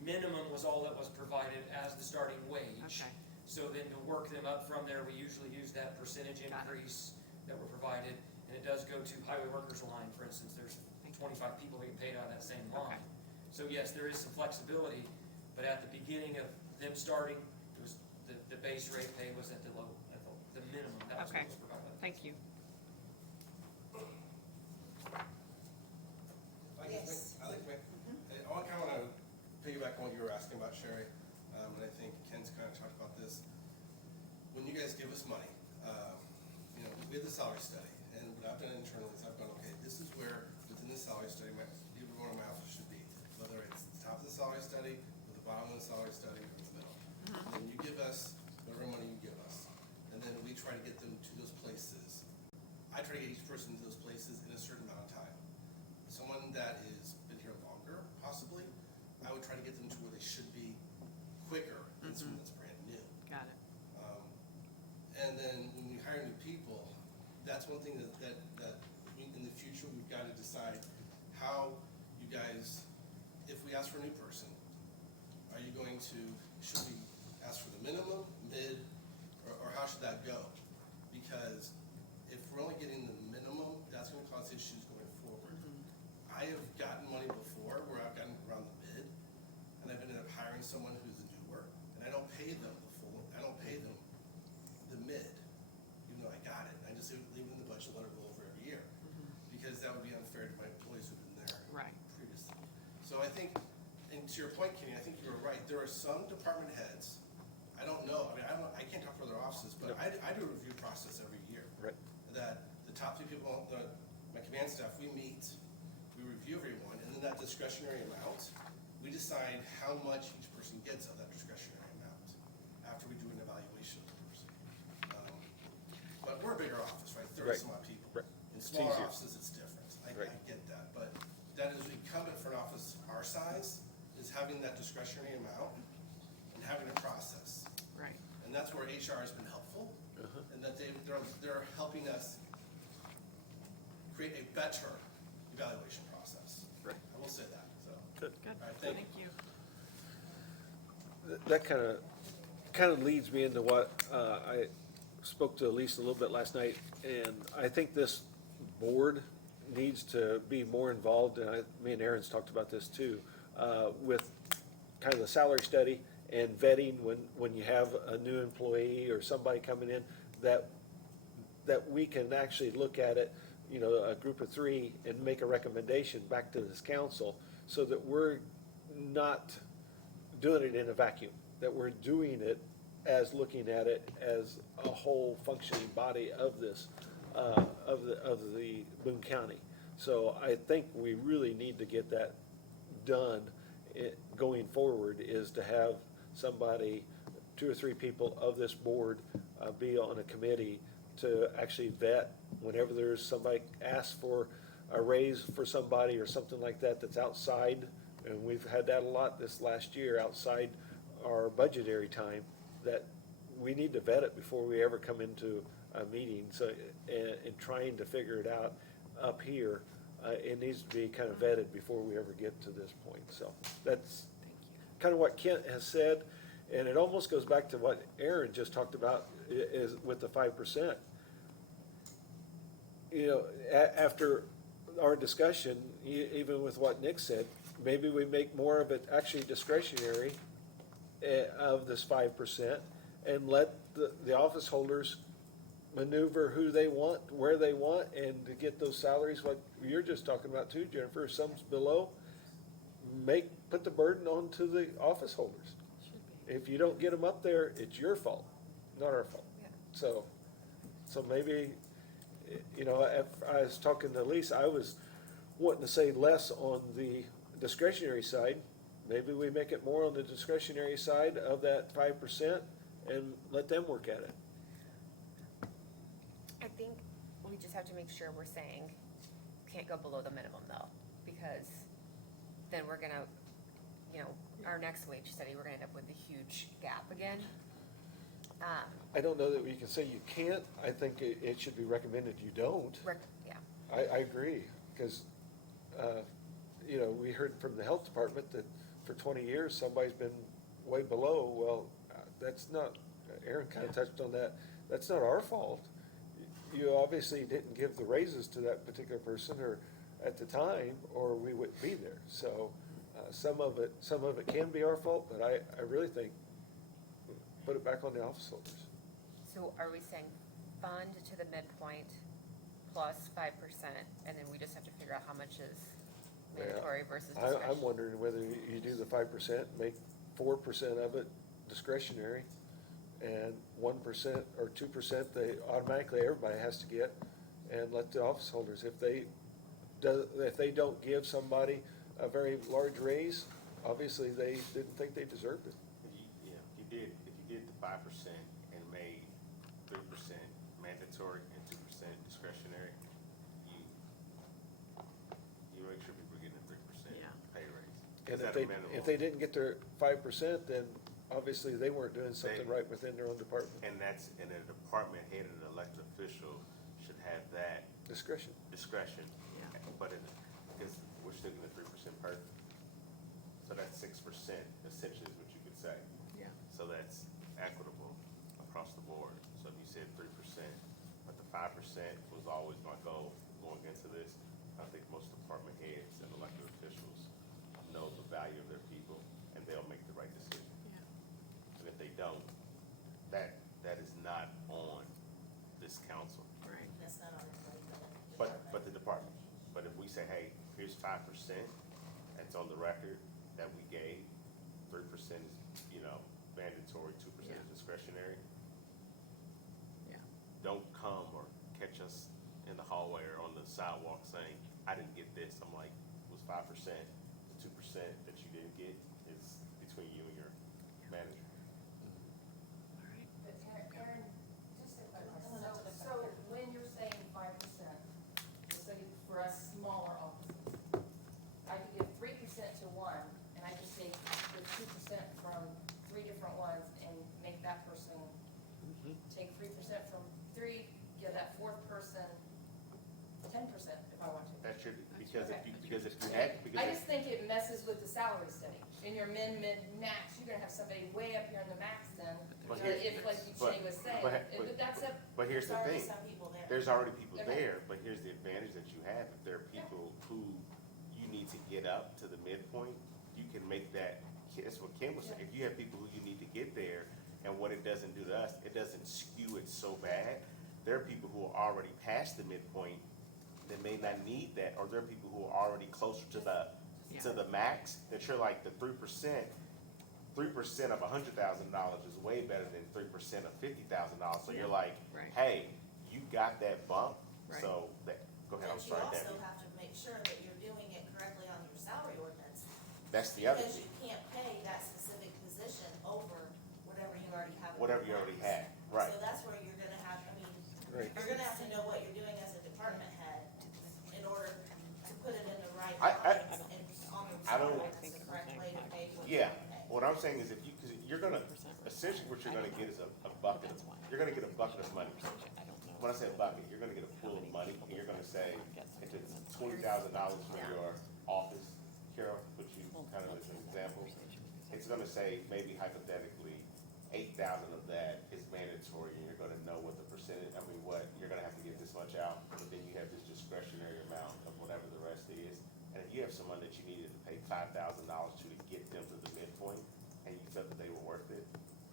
minimum was all that was provided as the starting wage. Okay. So then to work them up from there, we usually use that percentage Got it. increase that were provided. And it does go to highway workers line, for instance, there's Thank you. 25 people getting paid out of that same Okay. line. So yes, there is some flexibility, but at the beginning of them starting, it was, the base rate pay was at the low, at the minimum, that was Okay. what was provided. Thank you. Yes. I kind of want to piggyback on what you were asking about, Sherry, and I think Ken's kind of talked about this. When you guys give us money, we have the salary study, and what I've done internally is I've gone, okay, this is where, within the salary study, either one of my office should be, whether it's the top of the salary study, or the bottom of the salary study, or in the middle. And you give us whatever money you give us, and then we try to get them to those places. I try to get each person to those places in a certain amount of time. Someone that is been here longer, possibly, I would try to get them to where they should be quicker than someone that's brand new. Got it. And then when we hire new people, that's one thing that in the future, we've got to decide how you guys, if we ask for a new person, are you going to, should we ask for the minimum, mid, or how should that go? Because if we're only getting the minimum, that's gonna cause issues going forward. I have gotten money before where I've gotten around the mid, and I've ended up hiring someone who's newer, and I don't pay them the full, I don't pay them the mid, even though I got it. I just leave it in the budget, let it roll over every year, because that would be unfair to my employees who've been there Right. previously. So I think, and to your point, Kenny, I think you were right. There are some department heads, I don't know, I can't talk for other offices, but I do a review process every year. Right. That the top 3 people, my command staff, we meet, we review everyone, and then that discretionary amount, we decide how much each person gets of that discretionary amount after we do an evaluation of the person. But we're a bigger office, right, 30 some odd people. Right. In It's smaller easier. offices, it's different, I Right. get that, but that is incumbent for an office our size, is having that discretionary amount and having a process. Right. And that's where HR has been helpful, and that they're helping us create a better evaluation process. Right. I will say that, so. Good. Good. All right, thank Thank you. That kind of leads me into what I spoke to Elise a little bit last night, and I think this board needs to be more involved, and me and Aaron's talked about this too, with kind of the salary study and vetting when you have a new employee or somebody coming in, that we can actually look at it, a group of 3, and make a recommendation back to this council, so that we're not doing it in a vacuum, that we're doing it as looking at it as a whole functioning body of this, of the Boone County. So I think we really need to get that done going forward, is to have somebody, 2 or 3 people of this board be on a committee to actually vet whenever there's somebody asks for a raise for somebody or something like that that's outside, and we've had that a lot this last year, outside our budgetary time, that we need to vet it before we ever come into a meeting. So, and trying to figure it out up here, it needs to be kind of vetted before we ever get to this point. So that's kind of what Kent has said, and it almost goes back to what Aaron just talked about, is with the 5%. After our discussion, even with what Nick said, maybe we make more of it actually discretionary of this 5%, and let the office holders maneuver who they want, where they want, and to get those salaries, like you're just talking about too, Jennifer, some's below, put the burden on to the office holders. If you don't get them up there, it's your fault, not our fault. Yeah. So maybe, you know, I was talking to Lisa, I was wanting to say less on the discretionary side. Maybe we make it more on the discretionary side of that 5% and let them work at it. I think we just have to make sure we're saying, can't go below the minimum though, because then we're gonna, you know, our next wage study, we're gonna end up with a huge gap again. I don't know that we can say you can't. I think it should be recommended you don't. Yeah, I agree, because, you know, we heard from the health department that for 20 years, somebody's been way below. Well, that's not, Aaron kind of touched on that, that's not our fault. You obviously didn't give the raises to that particular person or at the time, or we wouldn't be there. So, some of it can be our fault, but I really think, put it back on the office holders. so are we saying fund to the midpoint plus 5%, and then we just have to figure out how much is mandatory versus discretionary? I'm wondering whether you do the 5%, make 4% of it discretionary, and 1% or 2% they automatically, everybody has to get, and let the office holders, if they don't give somebody a very large raise, obviously they didn't think they deserved it. If you did the 5% and made 3% mandatory and 2% discretionary, you make sure people are getting a 3% Yeah. pay raise. And Is that a minimum? if they didn't get their 5%, then obviously they weren't doing something right within their own department. And a department head and an elected official should have that Discretion. discretion. Yeah. But because we're still getting a 3% per, so that's 6% essentially is what you could say. Yeah. So that's equitable across the board. So if you said 3%, but the 5% was always my goal going into this, I think most department heads and elected officials know the value of their people and they'll make the right decision. And if they don't, that is not on this council. Right. That's not on the But the department, but if we say, hey, here's 5%, it's on the record that we gave, 3% is, you know, mandatory, 2% Yeah. is discretionary. Yeah. Don't come or catch us in the hallway or on the sidewalk saying, I didn't get this. I'm like, was 5%, the 2% that you didn't get is between you and your manager. But Aaron, just a question, so when you're saying 5%, say for us smaller offices, I could give 3% to one, and I just take the 2% from 3 different ones and make that person take 3% from 3, give that fourth person 10% if I want to. That should, because Okay. if you had, I just think it messes with the salary study. In your max, you're gonna have somebody way up here in the max then, But or if, like Jay was saying, but that's up, but here's the There's already thing. some people there. There's already people Okay. there, but here's the advantage that you have. If there are people who you need to get up to the midpoint, you can make that, that's what Kim was saying. If you have people who you need to get there, and what it doesn't do to us, it doesn't skew it so bad. There are people who are already past the midpoint that may not need that, or there are people who are already closer to the max, that you're like the 3%. 3% of $100,000 is way better than 3% of $50,000. So you're like, Right. hey, you got that bump. Right. So go ahead, I'm But you sorry, also Debbie. have to make sure that you're doing it correctly on your salary ordinance. That's the other Because thing. you can't pay that specific position over whatever you already have. in Whatever your you already ordinance. had, right. So that's where you're gonna have, Right. you're gonna have to know what you're doing as a department head in order to put it in the right I lines and on the I don't- salary ordinance, the correct way to pay what Yeah, you're paying. what I'm saying is if you, because you're gonna, essentially what you're gonna get is a bucket, you're gonna get a bucket of money. When I say a bucket, you're gonna get a pool of money, and you're gonna say, if it's $20,000 for your office, Carol, put you kind of as an example, it's gonna say maybe hypothetically, 8,000 of that is mandatory, and you're gonna know what the percentage, you're gonna have to give this much out, but then you have this discretionary amount of whatever the rest is. And if you have someone that you needed to pay $5,000 $5,000 to get them to the midpoint, and you felt that they were worth it,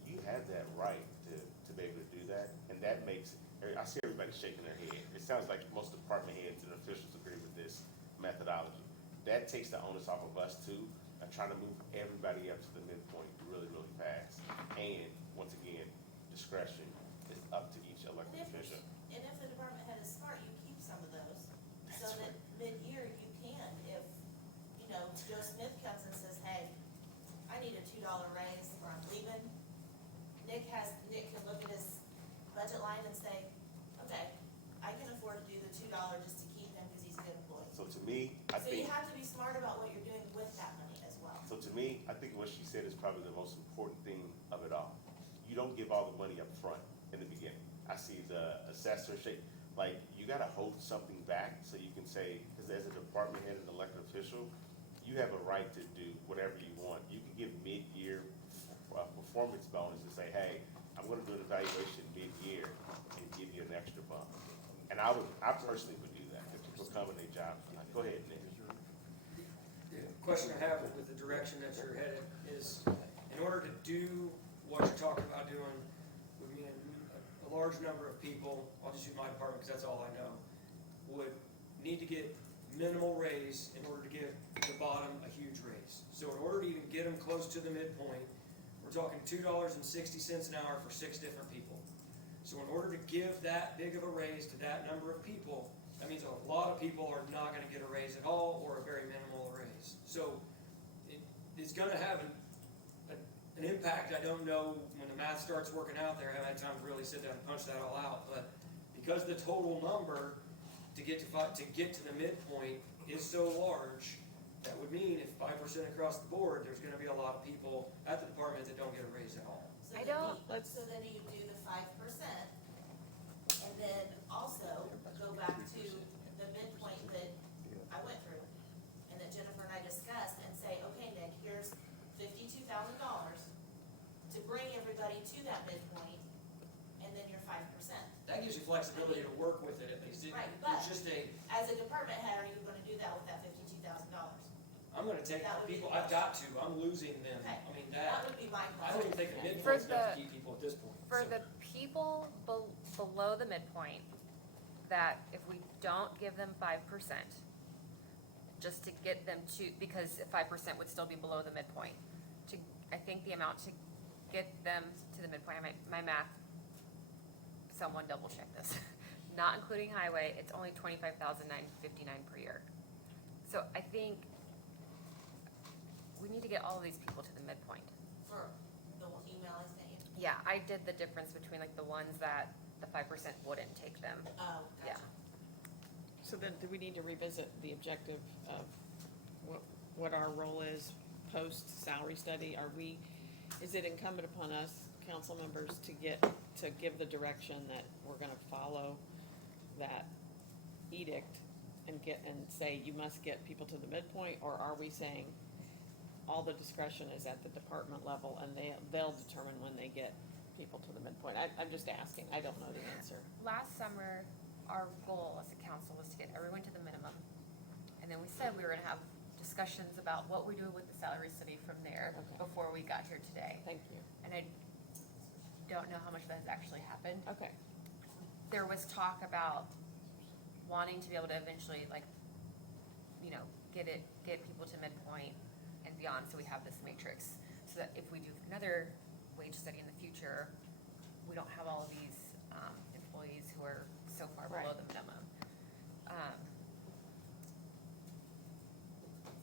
you have that right to be able to do that, and that makes, I see everybody shaking their head. It sounds like most department heads and officials agree with this methodology. That takes the onus off of us too, of trying to move everybody up to the midpoint really, really fast. And, once again, discretion is up to each elected official. And if the department head is smart, you keep some of those, so That's that mid-year you can, if, you know, Joe Smith comes and says, hey, I need a $2 raise or I'm leaving. Nick can look at his budget line and say, okay, I can afford to do the $2 just to keep him because he's a good employee. So to me, I So you think, have to be smart about what you're doing with that money as well. so to me, I think what she said is probably the most important thing of it all. You don't give all the money up front in the beginning. I see the assessor shake, like, you gotta hold something back so you can say, because as a department head and elected official, you have a right to do whatever you want. You can give mid-year performance bonus and say, hey, I'm gonna do an evaluation mid-year and give you an extra bump. And I personally would do that, if people come in their job, go ahead, Nick. The question I have with the direction that you're headed is, in order to do what you're talking about doing, would mean a large number of people, I'll just use my department because that's all I know, would need to get minimal raise in order to give the bottom a huge raise. So in order to even get them close to the midpoint, we're talking $2.60 an hour for 6 different people. So in order to give that big of a raise to that number of people, that means a lot of people are not gonna get a raise at all, or a very minimal raise. So it's gonna have an impact. I don't know when the math starts working out there, I haven't had time to really sit down and punch that all out, but because the total number to get to the midpoint is so large, that would mean if 5% across the board, there's gonna be a lot of people at the department that don't get a raise at all. So I then don't- you- So then you do the 5%, and then also go back to the midpoint that I went through, and that Jennifer and I discussed, and say, okay, Nick, here's $52,000 to bring everybody to that midpoint, and then your 5%. That gives you flexibility to work with it at least. Right, It's but- just As a department head, are you gonna do that with that $52,000? I'm gonna take That would be people, the I've got to, I'm losing them. Okay. I mean, That that, would be my I don't even question. think the Yeah. midpoint's enough the- to keep people at this point. For So- the people below the midpoint, that if we don't give them 5%, just to get them to, because 5% would still be below the midpoint, I think the amount to get them to the midpoint, my math, someone double check this, not including highway, it's only 25,959 per year. So I think we need to get all of these people to the midpoint. For the email I sent you? Yeah, I did the difference between like the ones that the 5% wouldn't take them. Oh, Yeah. gotcha. So then, do we need to revisit the objective of what our role is post-salary study? Is it incumbent upon us, council members, to give the direction that we're gonna follow that edict and say you must get people to the midpoint? Or are we saying all the discretion is at the department level and they'll determine when they get people to the midpoint? I'm just asking, I don't know the answer. Last summer, our goal as a council was to get everyone to the minimum. And then we said we were gonna have discussions about what we do with the salary study from there Okay. before we got here today. Thank you. And I don't know how much that has actually happened. Okay, There was talk about wanting to be able to eventually, like, get people to midpoint and beyond, so we have this matrix. So that if we do another wage study in the future, we don't have all of these, employees who are so far below Right. the minimum.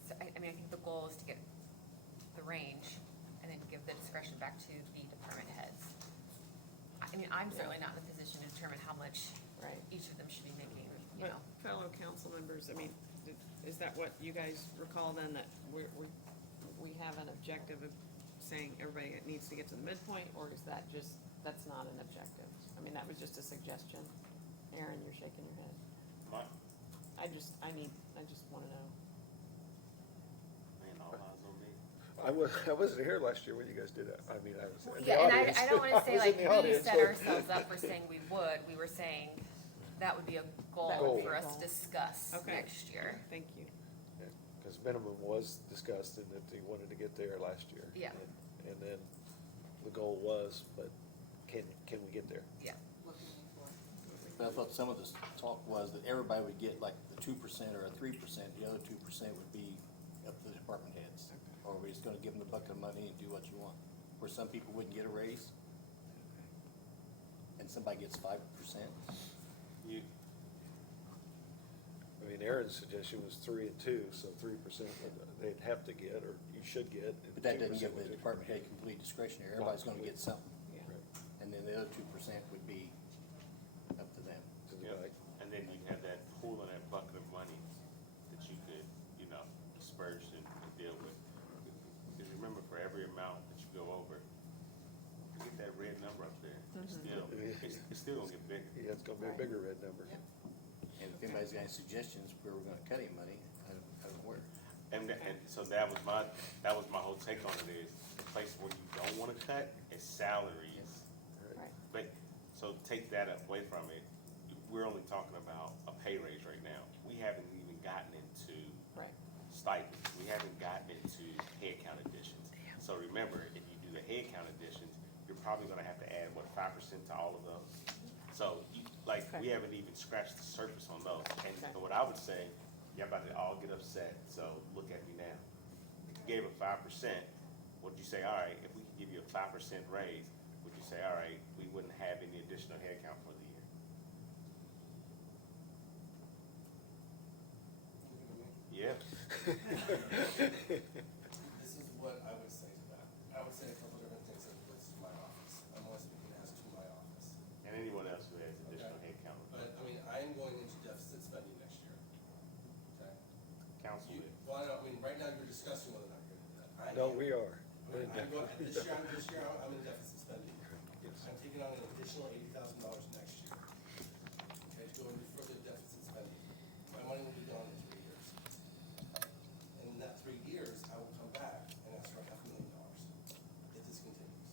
So I mean, I think the goal is to get the range and then give the discretion back to the department heads. I mean, I'm certainly not in the position to determine how much right. each of them should be making, you But know. fellow council members, I mean, is that what you guys recall then, that we have an objective of saying everybody needs to get to the midpoint, or is that just, that's not an objective? I mean, that was just a suggestion. Aaron, you're shaking your head. I just wanna know. Man, all eyes on me. I wasn't here last year when you guys did it. I mean, I was in the Yeah, and audience. I don't wanna say was like in the we audience, set so- ourselves up for saying we were saying that would be a goal Goal. for us to discuss Okay. next year. Thank you. Yeah, 'cause Cause minimum was discussed and that they wanted to get there last year. Yeah. And then the goal was, but can we get there? Yeah. But I thought some of the talk was that everybody would get like the 2% or a 3%, the other 2% would be up to the department heads. Or we're just gonna give them the bucket of money and do what you want, where some people wouldn't get a raise. And somebody gets 5%. You, I mean, Aaron's suggestion was 3 and 2, so 3% they'd have to get, or you should get. and But that doesn't 2% give the would- department head complete discretionary, everybody's gonna get something. Right. And then the other 2% would be up to them. To the yeah, right. and then you'd have that pool of that bucket of money that you could, disperse and deal with. Because remember, for every amount that you go over, get that red number up there, it's still gonna get bigger. Yeah, it's gonna be a bigger red number. And if anybody's got any suggestions where we're gonna cut any money, I don't know where. And so that was my whole take on it is, the place where you don't wanna cut is salaries. Right. But, so take that away from it, we're only talking about a pay raise right now. We haven't even gotten into Right. stipends, we haven't gotten into head count additions. So remember, if you do the head count additions, you're probably gonna have to add, 5% to all of those? So, we haven't even scratched the surface on those. And Okay. what I would say, y'all about to all get upset, so look at me now. If you gave a 5%, would you say, all right, if we could give you a 5% raise, would you say, all right, we wouldn't have any additional head count for the year? Yeah. This is what I would say to that. I would say a couple different things that relates to my office. I'm only speaking as to my office. And anyone else who has additional head count. But, I am going into deficit spending next year. Okay? Council You, is. well, right now you're discussing whether or not you're gonna do that. I No, am. we are. This year, I'm in deficit spending. I'm taking on an additional $80,000 next year. Okay, to go into further deficit spending. My money will be gone in 3 years. And in that 3 years, I will come back and ask for $500,000 if this continues.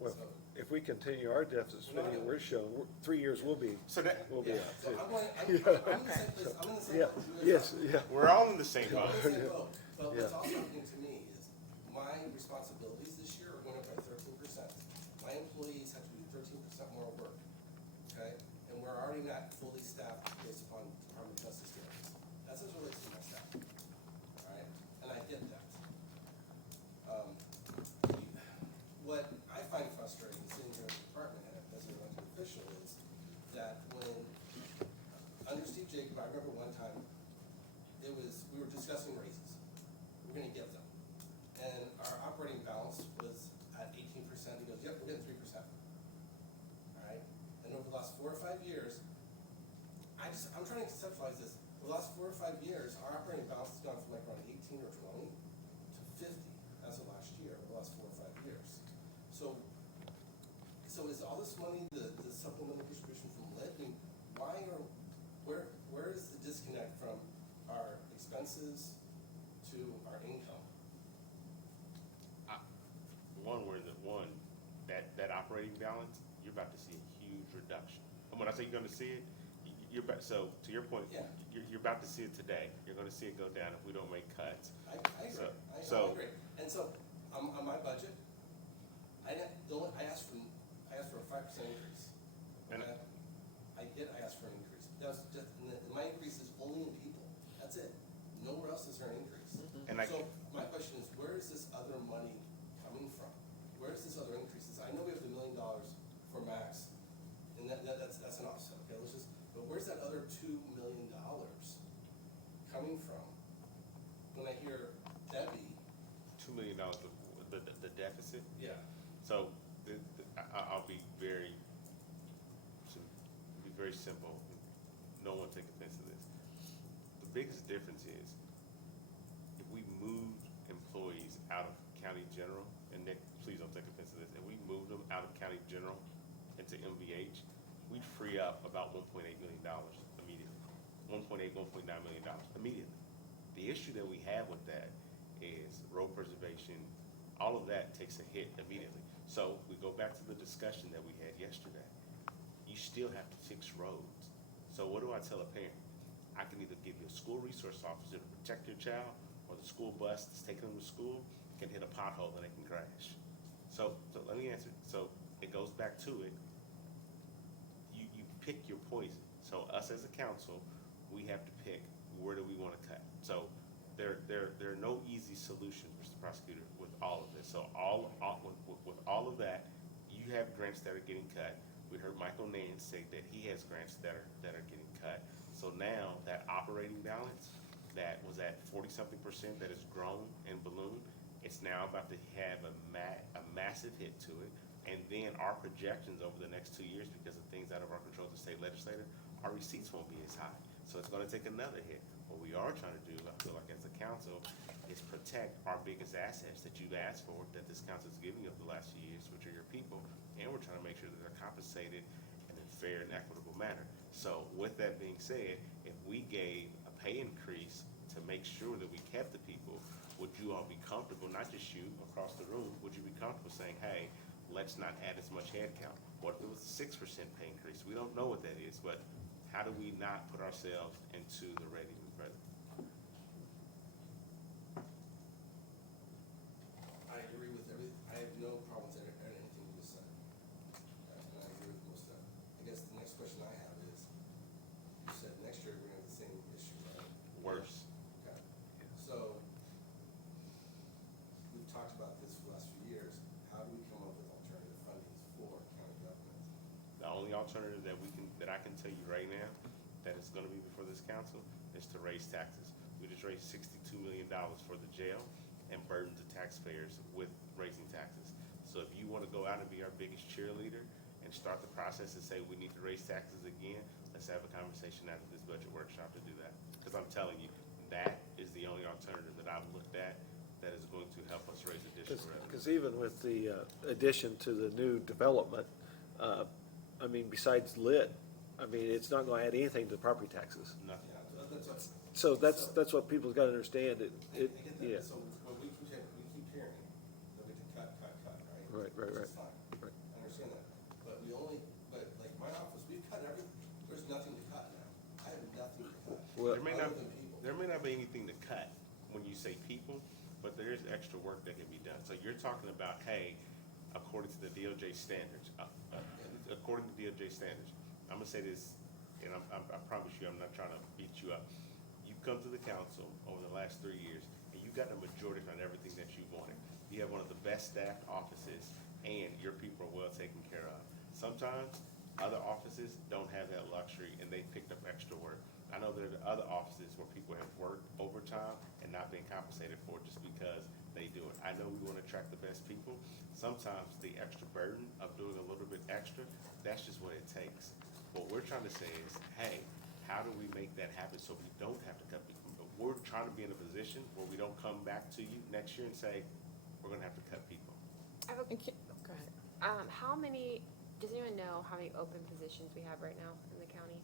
Well, So- if we continue our deficit spending, we're showing, 3 years will be, So that, will be Yeah, up so too. I'm in the same place, I'm in the same Yeah, boat you guys yes, are. yeah. we're all in the same I'm boat. in the same boat. But what's Yeah. also happening to me is my responsibilities this year are going up by 13%. My employees have to do 13% more work, okay? And we're already not fully staffed based upon Department of Justice standards. That's as it relates to my staff, all right? And I get that. What I find frustrating sitting here as a department head, as an elected official, is that when, under Steve Jacob, I remember one time, we were discussing raises. We're gonna give them. And our operating balance was at 18%. He goes, yep, we're getting 3%. All right? And over the last 4 or 5 years, I'm trying to conceptualize this. Over the last 4 or 5 years, our operating balance has gone from around 18 or 20 to 50 as of last year, over the last 4 or 5 years. So is all this money the supplemental distribution from lit? Where is the disconnect from our expenses to our income? That operating balance, you're about to see a huge reduction. And when I say you're gonna see it, so to your point, Yeah. you're about to see it today. You're gonna see it go down if we don't make cuts. I agree, I So- agree. And so, on my budget, I asked for a 5% increase. And- Okay? I asked for an increase. That was just, and my increase is only in people, that's it. Nowhere else is there an increase. And I- So, my question is, where is this other money coming from? Where is this other increases? I know we have the $1 million for max, and that's an offset, okay, but where's that other $2 million coming from? When I hear Debbie, $2 million, the deficit. yeah, So, I'll be very simple. No one take offense to this. The biggest difference is, if we moved employees out of county general, and Nick, please don't take offense to this, if we moved them out of county general into MVH, we'd free up about $1.8 million immediately. $1.9 million immediately. The issue that we have with that is road preservation, all of that takes a hit immediately. So we go back to the discussion that we had yesterday. You still have to fix roads. So what do I tell a parent? I can either give you a school resource officer to protect your child, or the school bus that's taking them to school can hit a pothole and they can crash. So let me answer. So it goes back to it. You pick your poison. So us as a council, we have to pick where do we want to cut. So there are no easy solutions, Mr. Prosecutor, with all of this. So with all of that, you have grants that are getting cut. We heard Michael Nance say that he has grants that are getting cut. So now that operating balance that was at 40-something% that has grown and ballooned, it's now about to have a massive hit to it. And then our projections over the next 2 years, because of things out of our control as a state legislator, our receipts won't be as high. So it's gonna take another hit. What we are trying to do, I feel like as a council, is protect our biggest assets that you've asked for, that this council's giving you over the last few years, which are your people. And we're trying to make sure that they're compensated in a fair and equitable manner. So with that being said, if we gave a pay increase to make sure that we kept the people, would you all be comfortable, not just you across the room, would you be comfortable saying, hey, let's not add as much head count? What if it was a 6% pay increase? We don't know what that is, but how do we not put ourselves into the red even further? I agree with I have no problems with anything you just said. And I agree with most of that. I guess the next question I have is, you said next year we're gonna have the same issue, right? Worse. Okay. So, we've talked about this for the last few years. How do we come up with alternative fundings for county government? The only alternative that I can tell you right now, that is gonna be before this council, is to raise taxes. We just raised $62 million for the jail and burden the taxpayers with raising taxes. So if you wanna go out and be our biggest cheerleader and start the process and say we need to raise taxes again, let's have a conversation after this budget workshop to do that. Cause I'm telling you, that is the only alternative that I've looked at that is going to help us raise additional revenue. Because even with the addition to the new development, I mean, besides lit, I mean, it's not gonna add anything to the property taxes. Nothing. Yeah, that's what. So that's what people's gotta understand, I get that. yeah. So when we keep hearing that we can cut, right? Right. Which is fine. Right. I understand that. But like my office, we've cut there's nothing to cut now. I have nothing to cut, Well, There may other not, than people. there may not be anything to cut when you say people, but there is extra work that can be done. So you're talking about, hey, according to the DOJ standards, according to DOJ standards, I'm gonna say this, and I promise you, I'm not trying to beat you up. You've come to the council over the last 3 years, and you've gotten a majority on everything that you wanted. You have one of the best staffed offices, and your people are well taken care of. Sometimes, other offices don't have that luxury, and they picked up extra work. I know there are other offices where people have worked overtime and not being compensated for it just because they do it. I know we wanna attract the best people. Sometimes the extra burden of doing a little bit extra, that's just what it takes. What we're trying to say is, hey, how do we make that happen so we don't have to cut people? But we're trying to be in a position where we don't come back to you next year and say, we're gonna have to cut people. I have a, Go ahead. how many, does anyone know how many open positions we have right now in the county?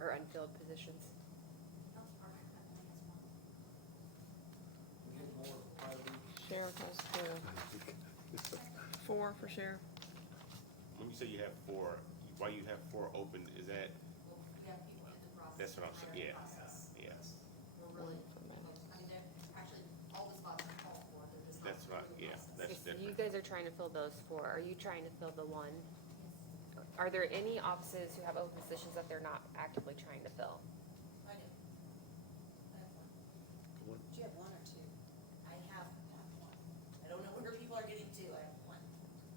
Or unfilled positions? We get more probably. Sheriff has 4 for sheriff. When you say you have 4, why you have 4 open, is that, Well, we have people in the process. that's what I'm saying, hiring yeah, process. yeah. We're really, I mean, they're actually, all the spots are called for, they're just not. That's right, through the yeah, process. that's If you different. guys are trying to fill those 4, are you trying to fill the 1? Are there any offices who have open positions that they're not actively trying to fill? I do. I have one. Do you have 1 or 2? I have one. I don't know where people are getting to, I have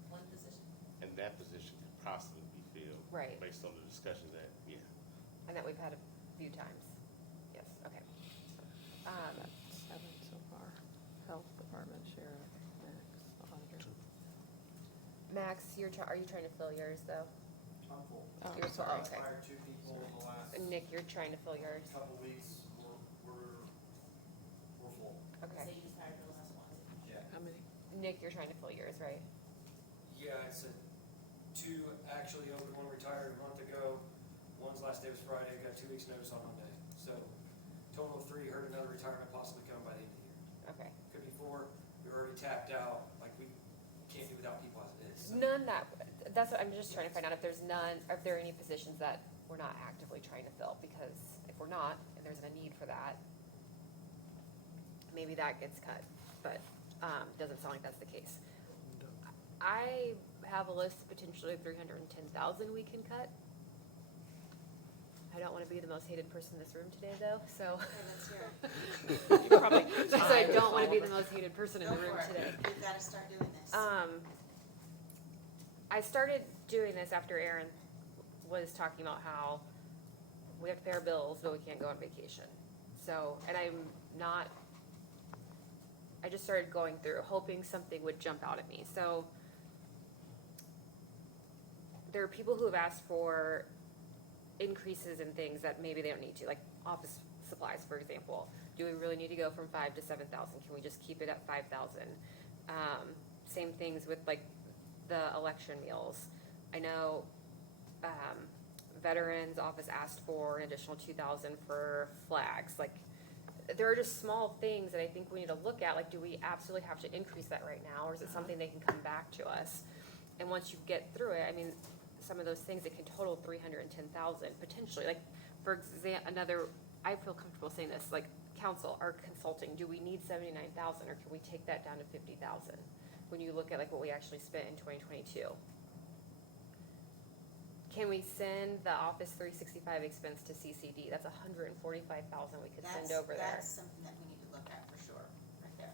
one position. And that position could possibly be filled. Right. Based on the discussions that, yeah. And that we've had a few times? Yes, okay. That's 7 so far. Health department, sheriff, Max, auditor. Max, are you trying to fill yours though? I'm full. Oh, You're full, I okay. hired 2 people in the last Nick, you're trying to fill yours? couple weeks, we're full. Okay. Say you just hired the last one. Yeah. How many? Nick, you're trying to fill yours, right? Yeah, it's 2 actually open, 1 retired a month ago. One's last day was Friday, got 2 weeks notice on Monday. So total of 3, heard another retirement possibly coming by the end of the year. Okay. Could be 4, we're already tapped out, like we can't do without people as it is. None that's what, I'm just trying to find out if there's none, or if there are any positions that we're not actively trying to fill, because if we're not, and there's a need for that, maybe that gets cut, but, doesn't sound like that's the case. I have a list of potentially 310,000 we can cut. I don't wanna be the most hated person in this room today, though, so. Okay, let's hear it. You probably So I timed don't wanna all be of the it. most hated person in Go the room for it. today. We've gotta start doing this. I started doing this after Aaron was talking about how we have to pay our bills, but we can't go on vacation. So, and I just started going through, hoping something would jump out at me. So, there are people who have asked for increases in things that maybe they don't need to, like office supplies, for example. Do we really need to go from 5,000 to 7,000? Can we just keep it at 5,000? Same things with like the election meals. I know Veterans Office asked for an additional 2,000 for flags. Like, there are just small things that I think we need to look at. Like, do we absolutely have to increase that right now, or is it something they can come back to us? And once you get through it, I mean, some of those things, it can total 310,000 potentially. Like, for example, I feel comfortable saying this, like, council, our consulting, do we need 79,000, or can we take that down to 50,000? When you look at like what we actually spent in 2022. Can we send the Office 365 expense to CCD? That's 145,000 we could send over there. That's something that we need to look at for sure, right there.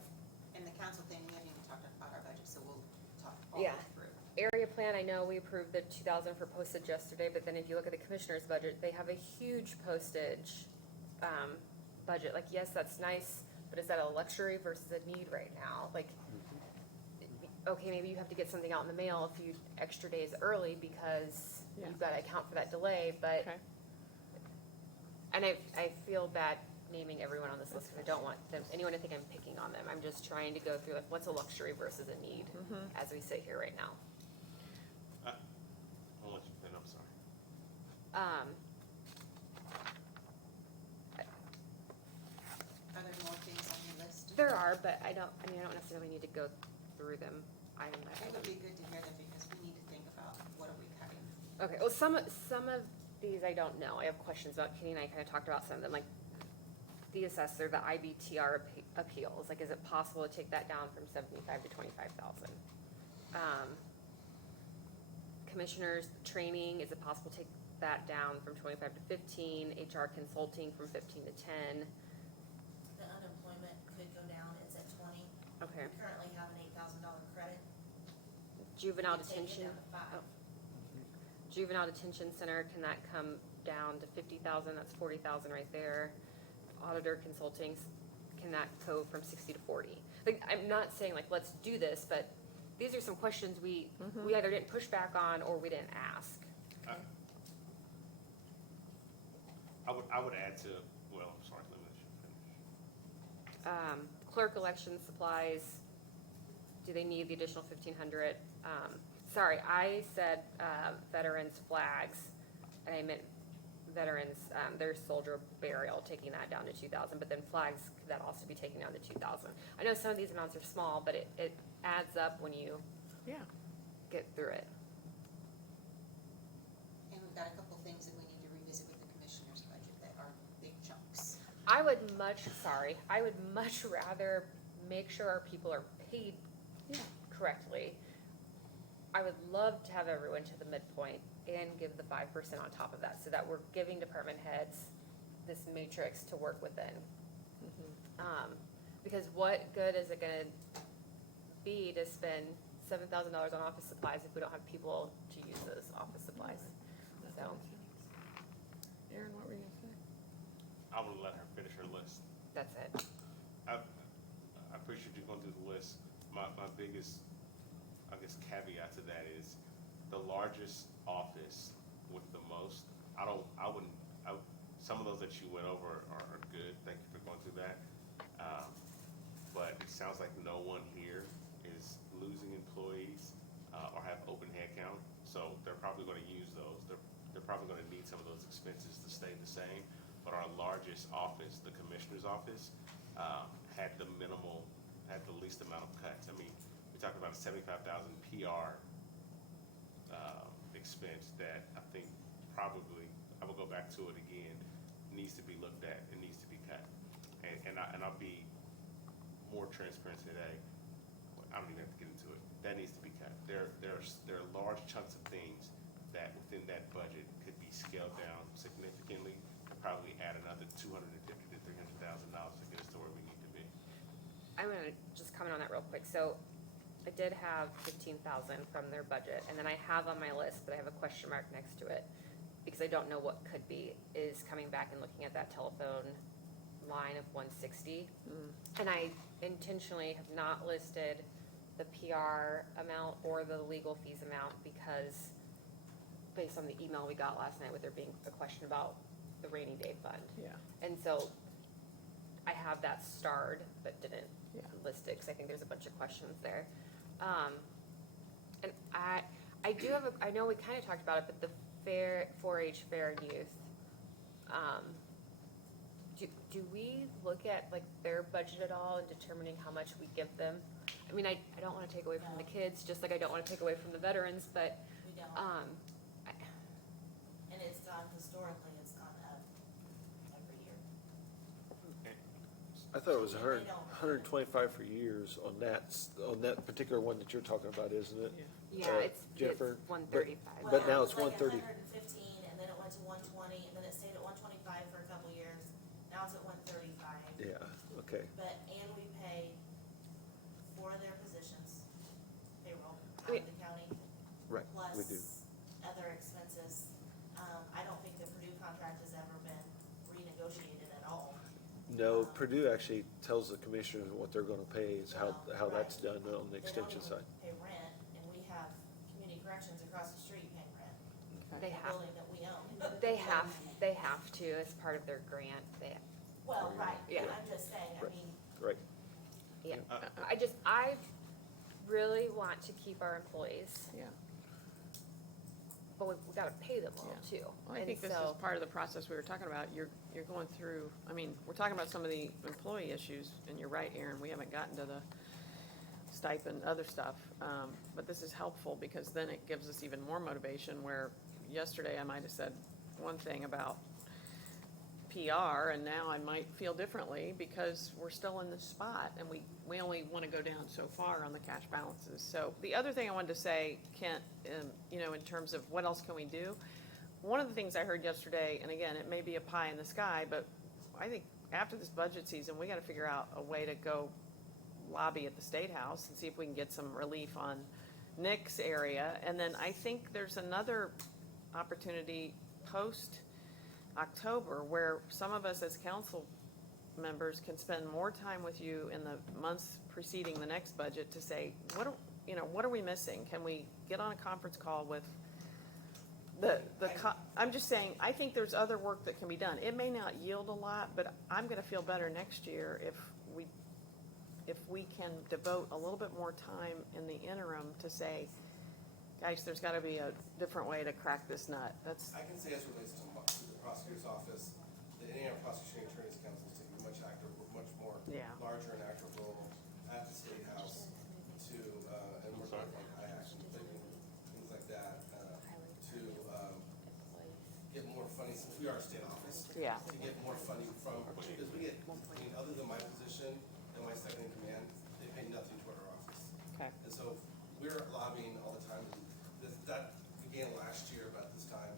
And the council thing, we haven't even talked about our budget, so we'll talk all Yeah. that through. Area plan, I know we approved the 2,000 for postage yesterday, but then if you look at the commissioner's budget, they have a huge postage budget. Like, yes, that's nice, but is that a luxury versus a need right now? Like, okay, maybe you have to get something out in the mail a few extra days early because Yeah. you've got to account for that delay, but, Okay. and I feel bad naming everyone on this list because I don't want anyone to think I'm picking on them. I'm just trying to go through like what's a luxury versus a need as we sit here right now. I'll let you finish, I'm sorry. Are there more things on your list? There are, but I don't necessarily need to go through them item by It item. would be good to hear them because we need to think about what are we cutting. Okay, well, some of these I don't know. I have questions about. Kenny and I kind of talked about some of them, like the assessor, the IBTR appeals. Like, is it possible to take that down from 75 to 25,000? Commissioners training, is it possible to take that down from 25 to 15? HR consulting from 15 to 10. The unemployment could go down, it's at 20. Okay. We currently have an $8,000 credit. Juvenile We could take it detention. down to 5. Oh. Juvenile detention center, can that come down to 50,000? That's 40,000 right there. Auditor consulting, can that go from 60 to 40? Like, I'm not saying like, let's do this, but these are some questions we either didn't push back on or we didn't ask. I would add to, well, I'm sorry, let me finish. Clerk election supplies, do they need the additional 1,500? Sorry, I said, veterans flags, and I meant veterans, their soldier burial, taking that down to 2,000, but then flags, could that also be taken down to 2,000? I know some of these amounts are small, but it adds up when you Yeah. get through it. And we've got a couple things that we need to revisit with the commissioner's budget that are big chunks. I would much rather make sure our people are paid correctly. I would love to have everyone to the midpoint and give the 5% on top of that, so that we're giving department heads this matrix to work within. Because what good is it gonna be to spend $7,000 on office supplies if we don't have people to use those office supplies? So, Aaron, what were you gonna say? I'm gonna let her finish her list. that's it. I appreciate you going through the list. My biggest, I guess, caveat to that is the largest office with the most. Some of those that you went over are good. Thank you for going through that. But it sounds like no one here is losing employees or have open headcount. So they're probably going to use those. They're probably going to need some of those expenses to stay the same. But our largest office, the commissioner's office, had the least amount of cuts. I mean, we talked about a 75,000 PR expense that I think probably, I will go back to it again, needs to be looked at, it needs to be cut. And I'll be more transparent today. I don't even have to get into it. That needs to be cut. There are large chunks of things that within that budget could be scaled down significantly, probably add another $250,000 to $300,000 to get us to where we need to be. I'm gonna just comment on that real quick. So I did have 15,000 from their budget, and then I have on my list, but I have a question mark next to it, because I don't know what could be, is coming back and looking at that telephone line of 160. And I intentionally have not listed the PR amount or the legal fees amount, because based on the email we got last night with there being a question about the rainy day fund. Yeah. And so I have that starred, but didn't Yeah. list it, because I think there's a bunch of questions there. And I do have I know we kind of talked about it, but the 4-H fair youth, do we look at like their budget at all in determining how much we give them? I mean, I don't want to take away from the kids, just like I don't want to take away from the veterans, but, We don't, and it's gone, historically, it's gone up every year. I thought it was They don't. 125 for years on that particular one that you're talking about, isn't it? yeah, it's Jennifer, 135. But now Well, it's it was 130. like 115, and then it went to 120, and then it stayed at 125 for a couple years. Now it's at 135. Yeah, okay. But, and we pay for their positions, payroll, out Wait. of the county, Right, we do. plus other expenses. I don't think the Purdue contract has ever been renegotiated at all. No, Purdue actually tells the commissioners what they're gonna pay, is how Well, that's right. done on the extension They don't side. even pay rent, and we have community corrections across the street paying rent, They the have, building that we own. they have to, as part of their grant, Well, right, Yeah. but I'm just saying, I Right. mean, Right, yeah. Uh, I really want to keep our employees, Yeah. but we gotta pay them all Yeah. too. Well, I And think this is so- part of the process we were talking about. You're going through, I mean, we're talking about some of the employee issues, and you're right, Aaron, we haven't gotten to the stipend, other stuff. But this is helpful, because then it gives us even more motivation, where yesterday I might have said one thing about PR, and now I might feel differently, because we're still in this spot, and we only wanna go down so far on the cash balances. So the other thing I wanted to say, Kent, in terms of what else can we do? One of the things I heard yesterday, and again, it may be a pie in the sky, but I think after this budget season, we gotta figure out a way to go lobby at the State House and see if we can get some relief on Nick's area. And then I think there's another opportunity post-October, where some of us as council members can spend more time with you in the months preceding the next budget to say, what are we missing? Can we get on a conference call with I'm just saying, I think there's other work that can be done. It may not yield a lot, but I'm gonna feel better next year if we can devote a little bit more time in the interim to say, guys, there's gotta be a different way to crack this nut. That's, I can say as it relates to the prosecutor's office, the Indiana Prosecuting Attorney's Council is taking much more Yeah. larger and active role at the State House to, and we're talking like action, things like that, to, get more funding, since we are a state office. Yeah. To get more funding from, because we get, other than my position and my second in command, they pay nothing toward our office. okay. And so we're lobbying all the time. That began last year about this time,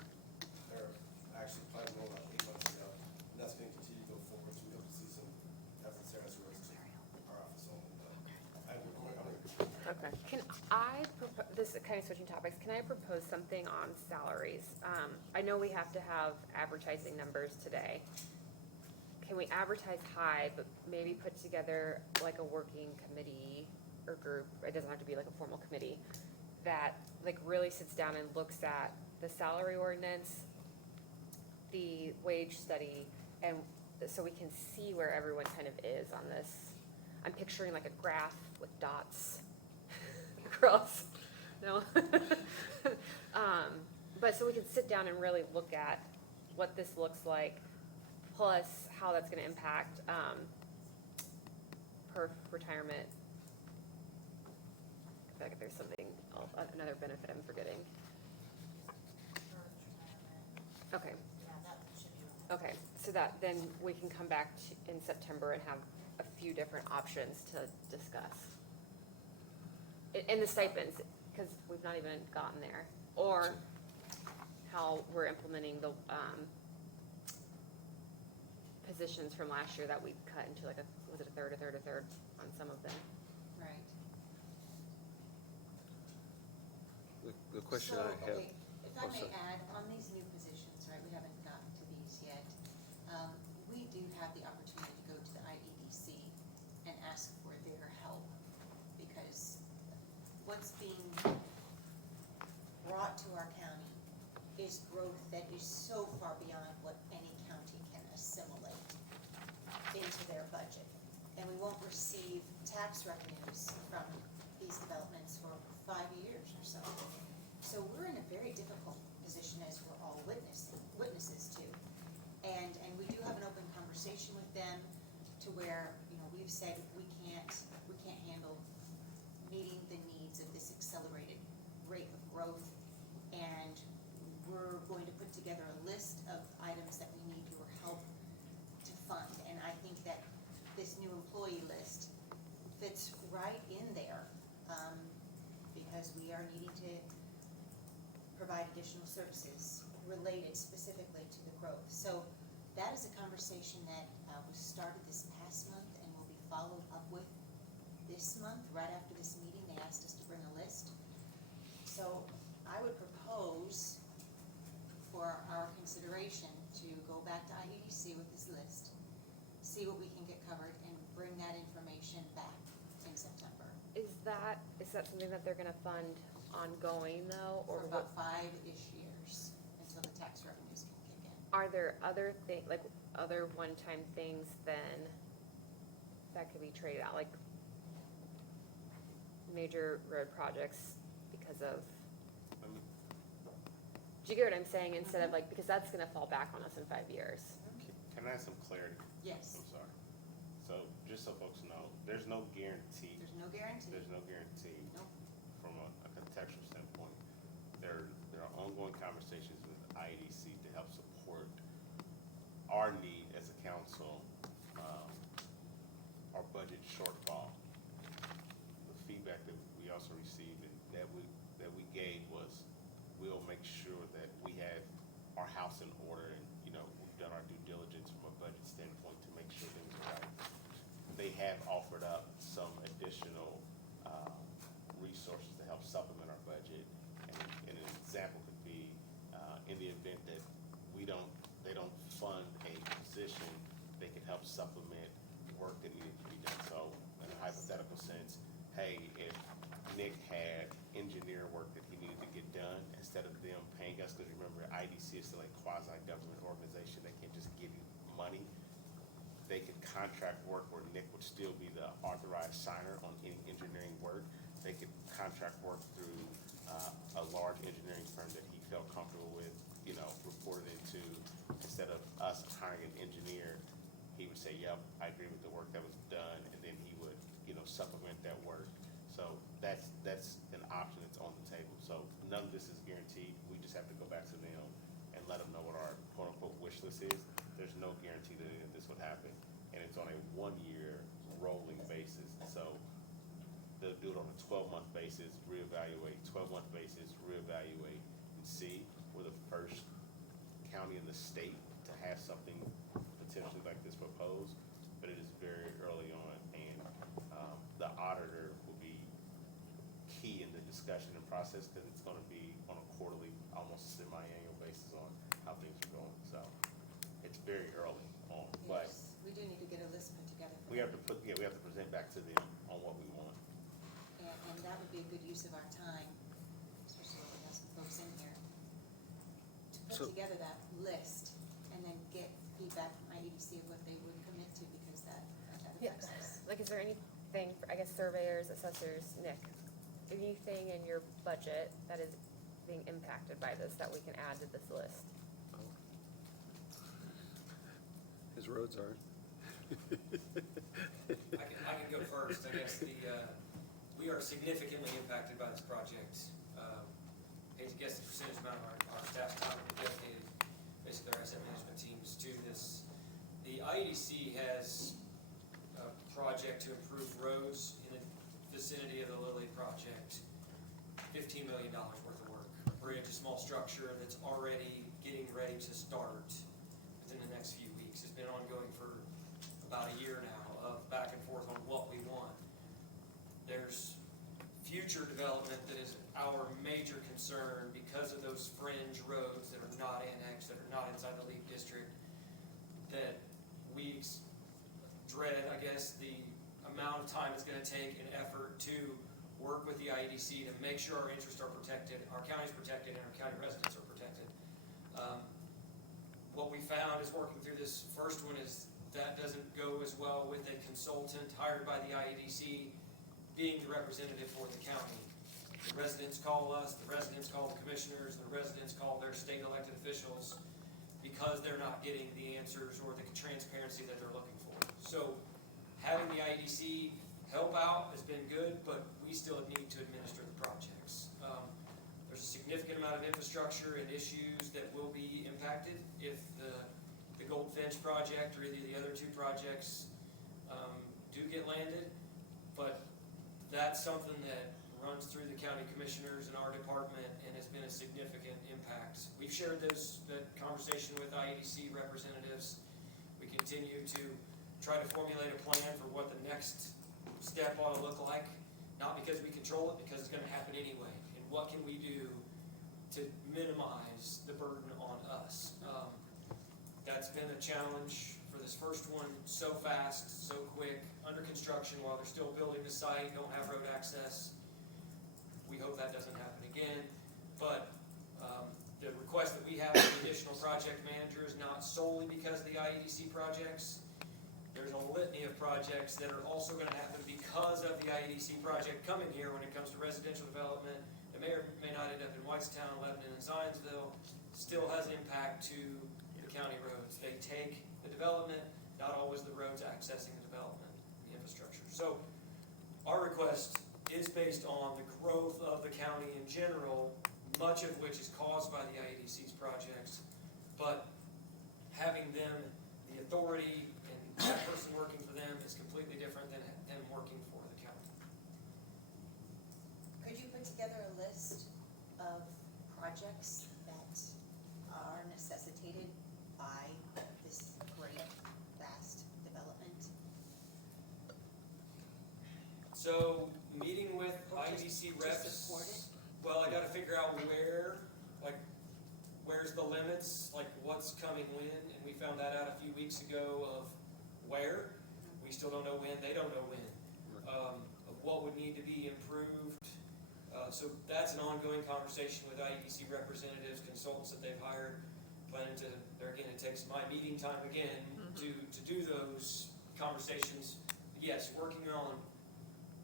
or actually probably more about 8 months ago. And that's going to continue to go forward. So we hope to see some efforts there as it relates to our office only. But Okay. Can I, this is kind of switching topics, can I propose something on salaries? I know we have to have advertising numbers today. Can we advertise high, but maybe put together like a working committee or group, it doesn't have to be like a formal committee, that like really sits down and looks at the salary ordinance, the wage study, and so we can see where everyone kind of is on this. I'm picturing like a graph with dots across, no? But so we can sit down and really look at what this looks like, plus how that's gonna impact, per retirement. I feel like there's something else, another benefit I'm forgetting. Okay, Yeah, that should be. okay, so that, then we can come back in September and have a few different options to discuss. In the stipends, cause we've not even gotten there, or how we're implementing the, positions from last year that we cut into like was it a third on some of them? Right. The question So, I have. okay, if I Oh, may sorry. add, on these new positions, right, we haven't gotten to these yet. We do have the opportunity to go to the IEDC and ask for their help, because what's being brought to our county is growth that is so far beyond what any county can assimilate into their budget. And we won't receive tax revenues from these developments for 5 years or so. So we're in a very difficult position, as we're all witnesses to. And we do have an open conversation with them to where, you know, we've said we can't handle meeting the needs of this accelerated rate of growth. And we're going to put together a list of items that we need your help to fund. And I think that this new employee list fits right in there, because we are needing to provide additional services related specifically to the growth. So that is a conversation that was started this past month and will be followed up with this month. Right after this meeting, they asked us to bring a list. So I would propose for our consideration to go back to IEDC with this list, see what we can get covered, and bring that information back in September. Is that something that they're gonna fund ongoing though, or For what? about 5-ish years until the tax revenues can kick in. Are there other like other one-time things then that could be traded out, like major road projects because of, I mean, do you get what I'm saying, instead of like, because that's gonna fall back on us in 5 years. can I have some clarity? Yes, I'm sorry. So, just so folks know, there's no guarantee, there's no guarantee. there's no guarantee Nope. from a contextual standpoint. There are ongoing conversations with IEDC to help support our need as a council, our budget shortfall. The feedback that we also received and that we gave was, we'll make sure that we have our house in order, and, you know, we've done our due diligence from a budget standpoint to make sure things are right. They have offered up some additional resources to help supplement our budget. And an example could be, in the event that they don't fund a position, they can help supplement work that needed to be done. So in a hypothetical sense, hey, if Nick had engineer work that he needed to get done, instead of them paying us, because remember, IDC is still a quasi-government organization, they can't just give you money. They could contract work where Nick would still be the authorized signer on any engineering work. They could contract work through a large engineering firm that he felt comfortable with, you know, reported into. Instead of us hiring an engineer, he would say, yep, I agree with the work that was done, and then he would, you know, supplement that work. So that's an option that's on the table. So none of this is guaranteed. We just have to go back to them and let them know what our quote-unquote wish list is. There's no guarantee that any of this would happen, and it's on a 1-year rolling basis. So they'll do it on a 12-month basis, reevaluate, 12-month basis, reevaluate, and see. We're the first county in the state to have something potentially like this proposed, but it is very early on, and the auditor will be key in the discussion and process, because it's gonna be on a quarterly, almost semi-annual basis on how things are going. So it's very early on, but Yes, we do need to get a list put together. for we have them. to we have to present back to them on what we want. And that would be a good use of our time, especially when we have some folks in here, to put So- together that list and then get feedback from IEDC of what they would commit to, because that affects us. Like, is there anything, I guess surveyors, assessors, Nick, anything in your budget that is being impacted by this that we can add to this list? His roads aren't. I can go first, I guess. We are significantly impacted by this project. Hate to guess the percentage amount of our staff's time dedicated. It's structure that's already getting ready to start within the next few weeks. It's been ongoing for about a year now of back and forth on what we want. There's future development that is our major concern because of those fringe roads that are not annexed, that are not inside the League District, that we dread, I guess, the amount of time it's gonna take and effort to work with the IEDC to make sure our interests are protected, our county's protected, and our county residents are protected. What we found is working through this first one is that doesn't go as well with a consultant hired by the IEDC being the representative for the county. The residents call us, the residents call the commissioners, the residents call their state elected officials because they're not getting the answers or the transparency that they're looking for. So having the IEDC help out has been good, but we still need to administer the projects. There's a significant amount of infrastructure and issues that will be impacted if the Goldfinch project or either of the other two projects do get landed, but that's something that runs through the county commissioners and our department and has been a significant impact. We've shared that conversation with IEDC representatives. We continue to try to formulate a plan for what the next step ought to look like, not because we control it, because it's gonna happen anyway. And what can we do to minimize the burden on us? That's been a challenge for this first one, so fast, so quick, under construction while they're still building the site, don't have road access. We hope that doesn't happen again, but the request that we have for the additional project manager is not solely because of the IEDC projects. There's a litany of projects that are also gonna happen because of the IEDC project coming here when it comes to residential development. It may or may not end up in Whitestown, Lebanon, and Zionsville, still has an impact to the county roads. They take the development, not always the roads accessing the development, the infrastructure. So our request is based on the growth of the county in general, much of which is caused by the IEDC's projects, but having them, the authority, and that person working for them is completely different than them working for the county. Could you put together a list of projects that are necessitated by this great, vast development? So, meeting with Or IEDC just reps. support it? Well, I gotta figure out where's the limits, like what's coming when, and we found that out a few weeks ago of where. We still don't know when, they don't know when, of what would need to be improved. So that's an ongoing conversation with IEDC representatives, consultants that they've hired, planning to, there again, it takes my meeting time again to do those conversations. Yes, working on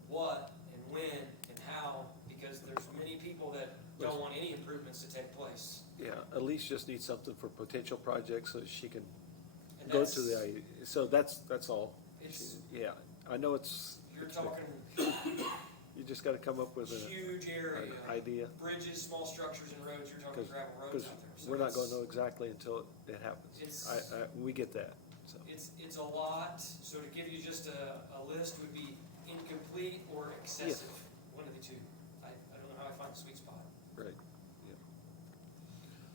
what and when and how, because there's many people that don't want any improvements to take place. Yeah, Elise just needs something for potential projects so she can And go that's, to the, so that's all. it's, Yeah, I know it's, you're talking you just gotta come up with huge an area, idea, bridges, small structures and roads, you're talking gravel roads because out there. So we're not gonna it's- know exactly until it happens. It's- We get that, so. It's a lot, so to give you just a list would be incomplete or excessive, one of the two. I don't know how I find the sweet spot. Right.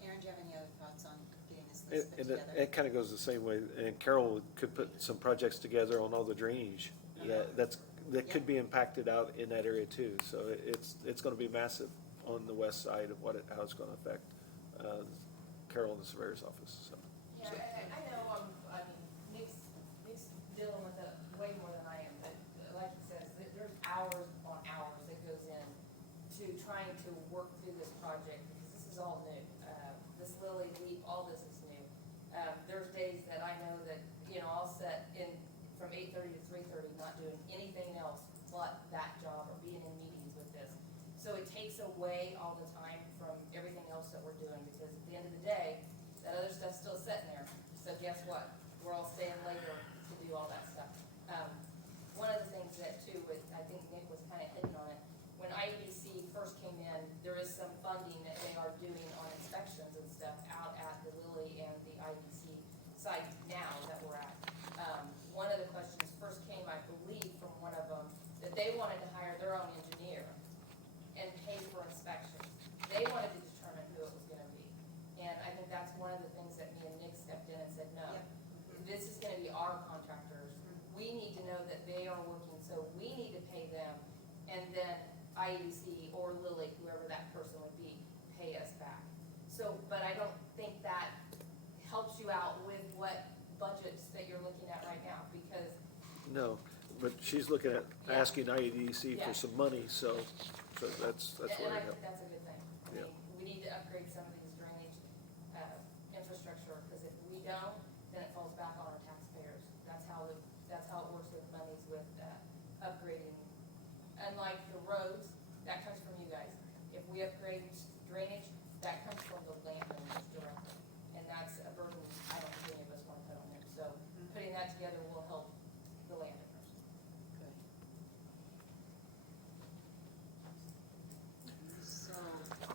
Aaron, do you have any other thoughts on getting this list put And together? it kinda goes the same way, and Carol could put some projects together on all the drainage that could be impacted out in that area too, so it's gonna be massive on the west side of how it's gonna affect, Carol in the surveyor's office, so. Yeah, I know, I mean, Nick's dealing with it way more than I am, but like he says, there's hours on hours that goes in to trying to work through this project, because this is all new. This Lily Leap, all this is new. There's days that I know that, I'll set in from 8:30 to 3:30, not doing anything else but that job or being in meetings with this. So it takes away all the time from everything else that we're doing, because at the end of the day, that other stuff's still sitting there. So guess what? We're all staying later to do all that stuff. One of the things that too, I think Nick was kind of hitting on it, when IEDC first came in, there is some funding that they are doing on inspections and stuff out at the Lilly and the IEDC site now that we're at. One of the questions first came, I believe, from one of them, that they wanted to hire their own engineer and pay for inspections. They wanted to determine who it was gonna know that they are working, so we need to pay them, and then IEDC or Lily, whoever that person would be, pay us back. So, but I don't think that helps you out with what budgets that you're looking at right now, because No, but she's looking at Yeah. asking IEDC Yeah. for some money, so that's And where I it think that's a good thing. I Yeah. mean, we need to upgrade some of these drainage, infrastructure, because if we don't, then it falls back on our taxpayers. That's how it works with monies with, upgrading. Unlike the roads, that comes from you guys. If we upgrade drainage, that comes from the landowners directly. And that's a burden I don't think any of us want to put on them. So putting that together will help the landowners. So,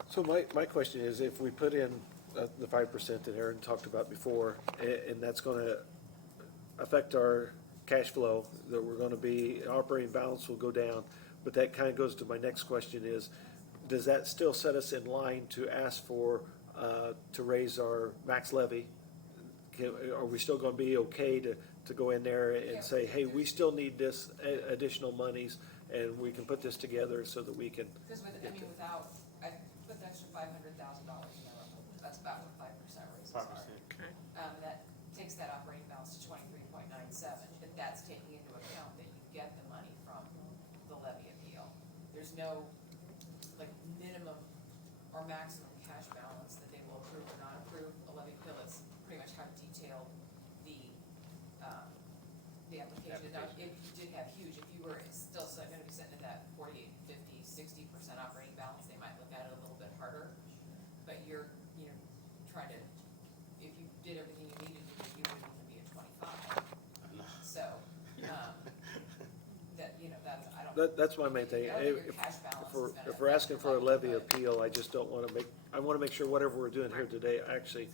So my question is, if we put in the 5% that Aaron talked about before, and that's gonna affect our cash flow, that we're gonna be, operating balance will go down, but that kinda goes to my next question is, does that still set us in line to ask for, to raise our max levy? Are we still gonna be okay to go in there Yeah. and say, hey, we still need this additional monies, and we can put this together so that we can, Because without, I put the extra $500,000 in there, that's about what 5% raises are. 5%. That takes that operating balance to 23.97, but that's taking into account that you get the money from the levy appeal. There's no, like, minimum or maximum cash balance that they will approve or not approve a levy appeal. It's pretty much how detailed the application. Now, if you did have huge, if you were still gonna be sitting at that 48, 50, 60% operating balance, they might look at it a little bit harder. But you're, trying to, if you did everything you needed to do, you wouldn't even be at 25. So, that's, I don't. that's my main thing. I don't think your If- cash balance If we're, is gonna if we're affect asking your for a budget, levy but- appeal, I just don't wanna I wanna make sure whatever we're doing here today actually,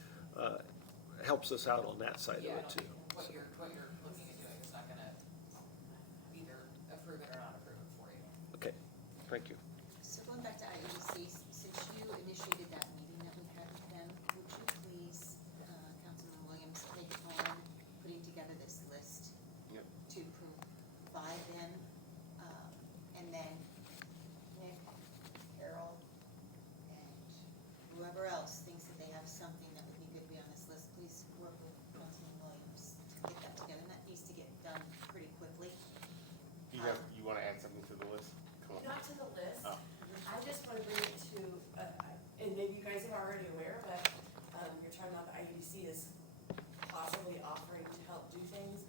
helps us out on that side of Yeah, I it don't too. think what you're looking at doing is not gonna either approve it or not approve it for you. Okay, thank you. so going back to IEDC, since you initiated that meeting that we had with them, would you please, Councilman Williams, take on putting together this list Yep. to provide them, and then Nick, Carol, and whoever else thinks that they have something that would be good to be on this list, please work with Councilman Williams to get that together, and that needs to get done pretty quickly. You wanna add something to the list? Come on. Not to the list, Oh. I just wanna bring it to, and maybe you guys are already aware, but, you're talking about the IEDC is possibly offering to help do things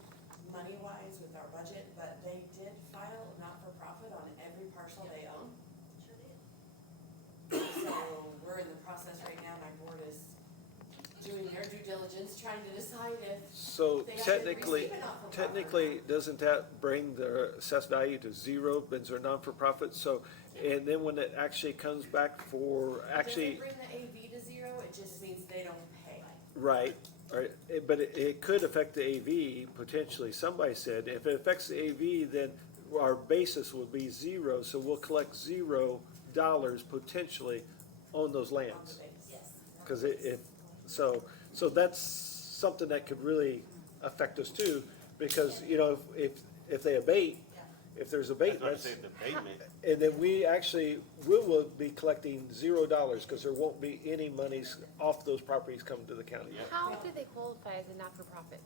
money-wise with our budget, but they did file not-for-profit on every parcel they own. Sure did. So, we're in the process right now, my board is doing their due diligence, trying to decide if So they actually technically, receive a not-for-profit. technically, doesn't that bring the assessed value to zero, since they're non-for-profit? So, and then when it actually comes back for, actually, Doesn't bring the AV to zero, it just means they don't pay. right, but it could affect the AV potentially. Somebody said, if it affects the AV, then our basis would be zero, so we'll collect $0 potentially on those On the lands. base. Yes. Cause so that's something that could really affect us too, because, if they abate, if there's I was gonna abatements, say the abatement, and then we will be collecting $0, cause there won't be any monies off those properties coming to the county. Yeah. How do they qualify as a not-for-profit?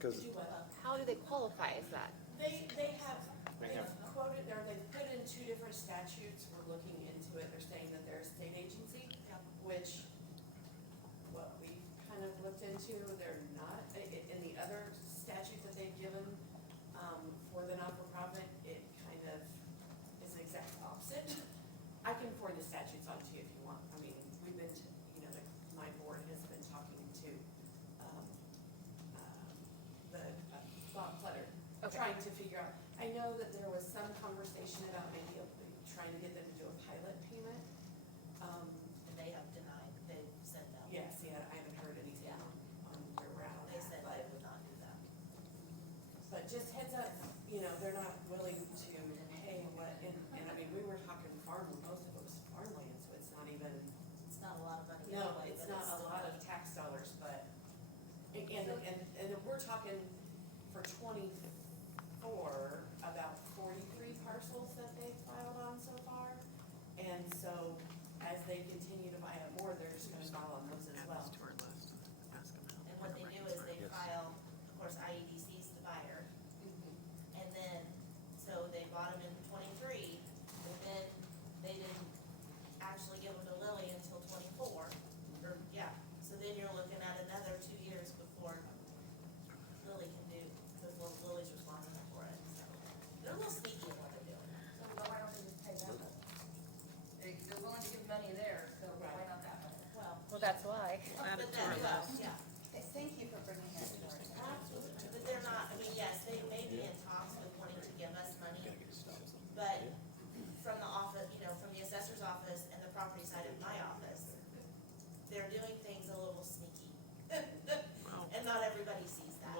Cause, Do what? How do they qualify as that? They have, They they've have- quoted, or they've put in two different statutes, we're looking into it, they're saying that they're a state agency, which, what we kind of looked into, they're not. In the other statute that they've given, for the not-for-profit, it kind of is the exact opposite. I can forward the statutes on to you if you want, I mean, we've been, my board has been talking to, the Bob Clutter, Okay. trying to figure out, I know that there was some conversation about maybe trying to get them to do a pilot payment. And they have denied, they've said no. Yes, yeah, I haven't heard anything on where we're at on They that, said but, they would not do that. but just heads up, they're not willing to pay what, and I mean, we were talking farm, most of it was farmland, so it's not even, It's not a lot of money no, anyway, it's but not a lot of tax dollars, but, and we're talking for 25, for about 43 parcels that they've filed on so far. And so as they continue to buy up more, they're just gonna file on those as Add well. this to our list. Ask them how And they're what they gonna do is they Yes. file, of course, IEDC's the buyer. And then, so they bought them in 23, but then they didn't actually give them to Lily until 24. Or, yeah, so then you're looking at another 2 years before Lily can do, because Lily's responsible for it, so. They're a little sneaky in what they're doing. So why don't they just pay that much? They're willing to give money there, so why Right. not that much? Well, that's why. Add it But to our that, well, list. yeah, Thank you for bringing that to our attention. absolutely, but they're not, I mean, yes, they may be in talks with wanting to give us money, but from the office, you know, from the assessor's office and the property side of my office, they're doing things a little sneaky. Well, And not everybody sees that.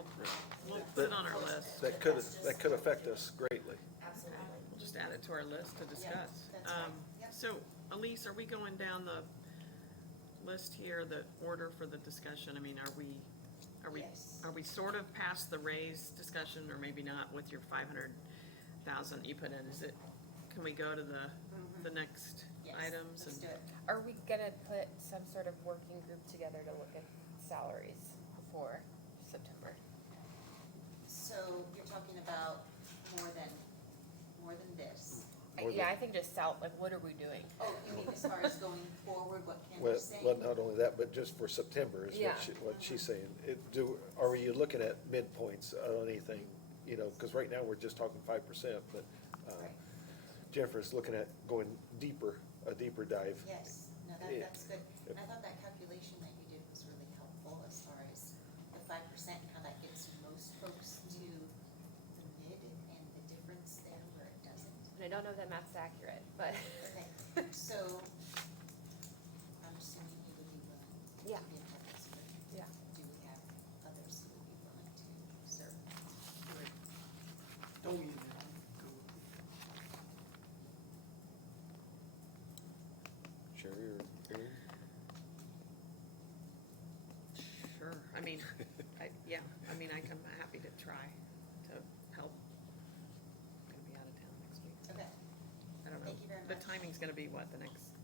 we'll put it on our list. That could affect us greatly. Absolutely. We'll just add it to our list to discuss. that's fine. Yep. So, Elise, are we going down the list here, the order for the discussion? I mean, Yes. are we sort of past the raise discussion, or maybe not with your 500,000 you put in? Is it, can we go to the next Yes, items? let's and- do it. Are we gonna put some sort of working group together to look at salaries for September? So you're talking about more than this? More Yeah, than- I think just like, what are we doing? Oh, you mean as far as going forward, what Ken Well, was saying? well, not only that, but just for September is Yeah. what she's saying. Are you looking at midpoints on anything? You know, because right now we're just talking 5%, but Right. Jennifer's looking at going deeper, a deeper dive. Yes, no, Yeah. that's good. And I thought that calculation that you did was really helpful as far as the 5% and how that gets most folks to the mid and the difference there where it doesn't. And I don't know if that math's accurate, but. Okay, so I'm assuming you would be willing to be Yeah. a participant. Yeah. Do we have others who would be willing to serve? Don't we? Sherry or Aaron? Sure, I mean, I'm happy to try to help. I'm gonna be out of town next week. Okay. I don't know. Thank you very The much. timing's gonna be what,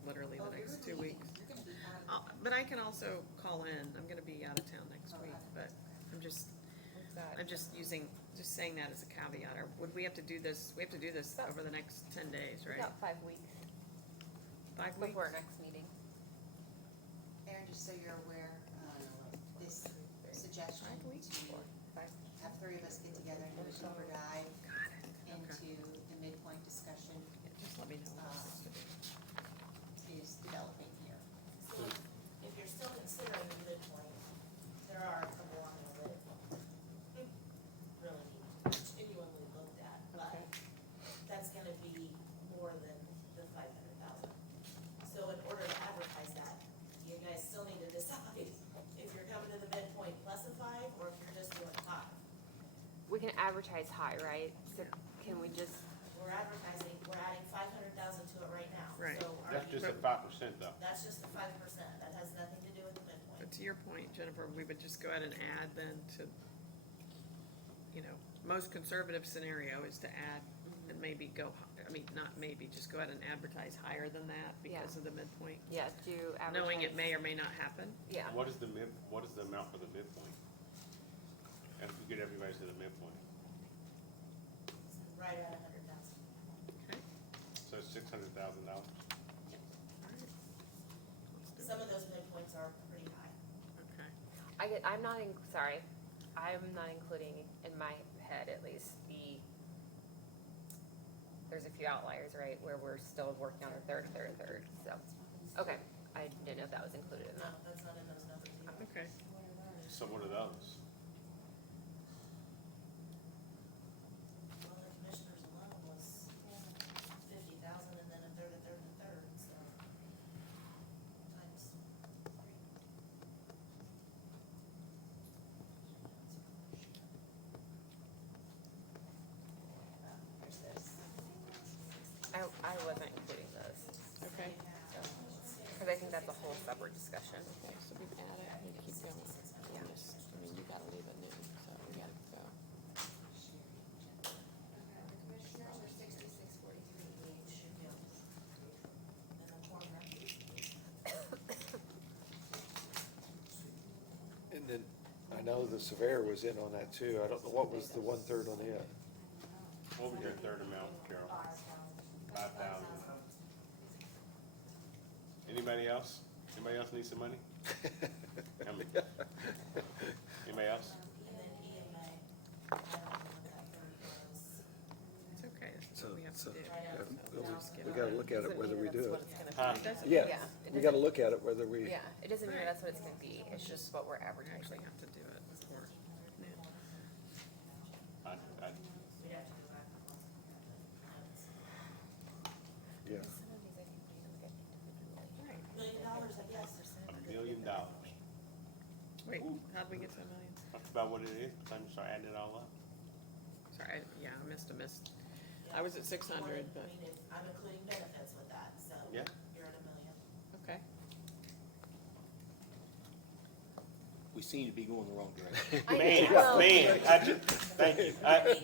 literally Oh, the you're next 2 leaving. weeks? You're gonna be out of. But I can also call in, I'm gonna be out of town next Oh, week, out of but I'm just What's that? just saying that as a caveat, or would we have to do this, we have to do this About- over the next 10 days, We right? got 5 weeks 5 weeks? before our next meeting. Aaron, just so you're aware, this suggestion 5 weeks? to 5. have 3 of us get together and do a deeper dive Got it, into the midpoint discussion yeah, just let me know what else to do. is developing here. So if you're still considering the midpoint, there are a couple on the list. Really need to be continually looked at, but Okay. that's gonna be more than the 500,000. So in order to advertise that, you guys still need to decide if you're coming to the midpoint plus a 5, or if you're just doing 5. We can advertise high, right? So can we just, We're advertising, we're adding 500,000 to it right now. Right. So are That's you- just at 5% though. That's just the 5%, that has nothing to do with the midpoint. But to your point, Jennifer, we would just go ahead and add then to, most conservative scenario is to add and maybe not maybe, just go ahead and advertise higher than that because Yeah. of the midpoint. yeah, do advertise? Knowing it may or may not happen. Yeah. What is the amount for the midpoint? And if we get everybody to the midpoint, Right at 100,000. Okay, so it's $600,000. all right. Let's do Some of those midpoints are pretty high. it. Okay. I'm not including in my head at least there's a few outliers, right, where we're still working on the third, so, okay. I didn't know if that was included in No, that. that's not in those numbers either. Okay. So what are those? Well, the commissioners alone was 50,000 and then a third, so. Times 3. There's this. I wasn't including those, Okay. because I think that's a whole separate discussion. Okay, so we add it, we keep going. You gotta leave it new, so we gotta go. Sherry, Jennifer. then, I know the surveyor was in on that too. I don't know, what was the 1/3 on it? What was your third amount, Carol? 5,000. Anybody else? Anybody else need some money? How many? Anybody else? And then EMA, I don't know what that third was. It's okay, this is So, what we have to so, do. we gotta look at it whether we do it. Huh? It doesn't, Yeah, Yeah, it we gotta look at it whether we, Yeah, it doesn't mean that's what it's gonna be, it's just what we're we advertising. actually have to do it for, yeah. We'd have to go back and look at the notes. yeah. Some of these I think we look at individually. Right. $1 million, I guess. $1 million. Wait, Ooh. how'd we get to 1 million? That's about what it is. Time to start adding it all up. Sorry, yeah, I missed. I was at 600, I but, mean, I'm including benefits with that, so. Yeah. You're at $1 million. okay. We seem to be going the wrong direction. Man, know. man, thank you.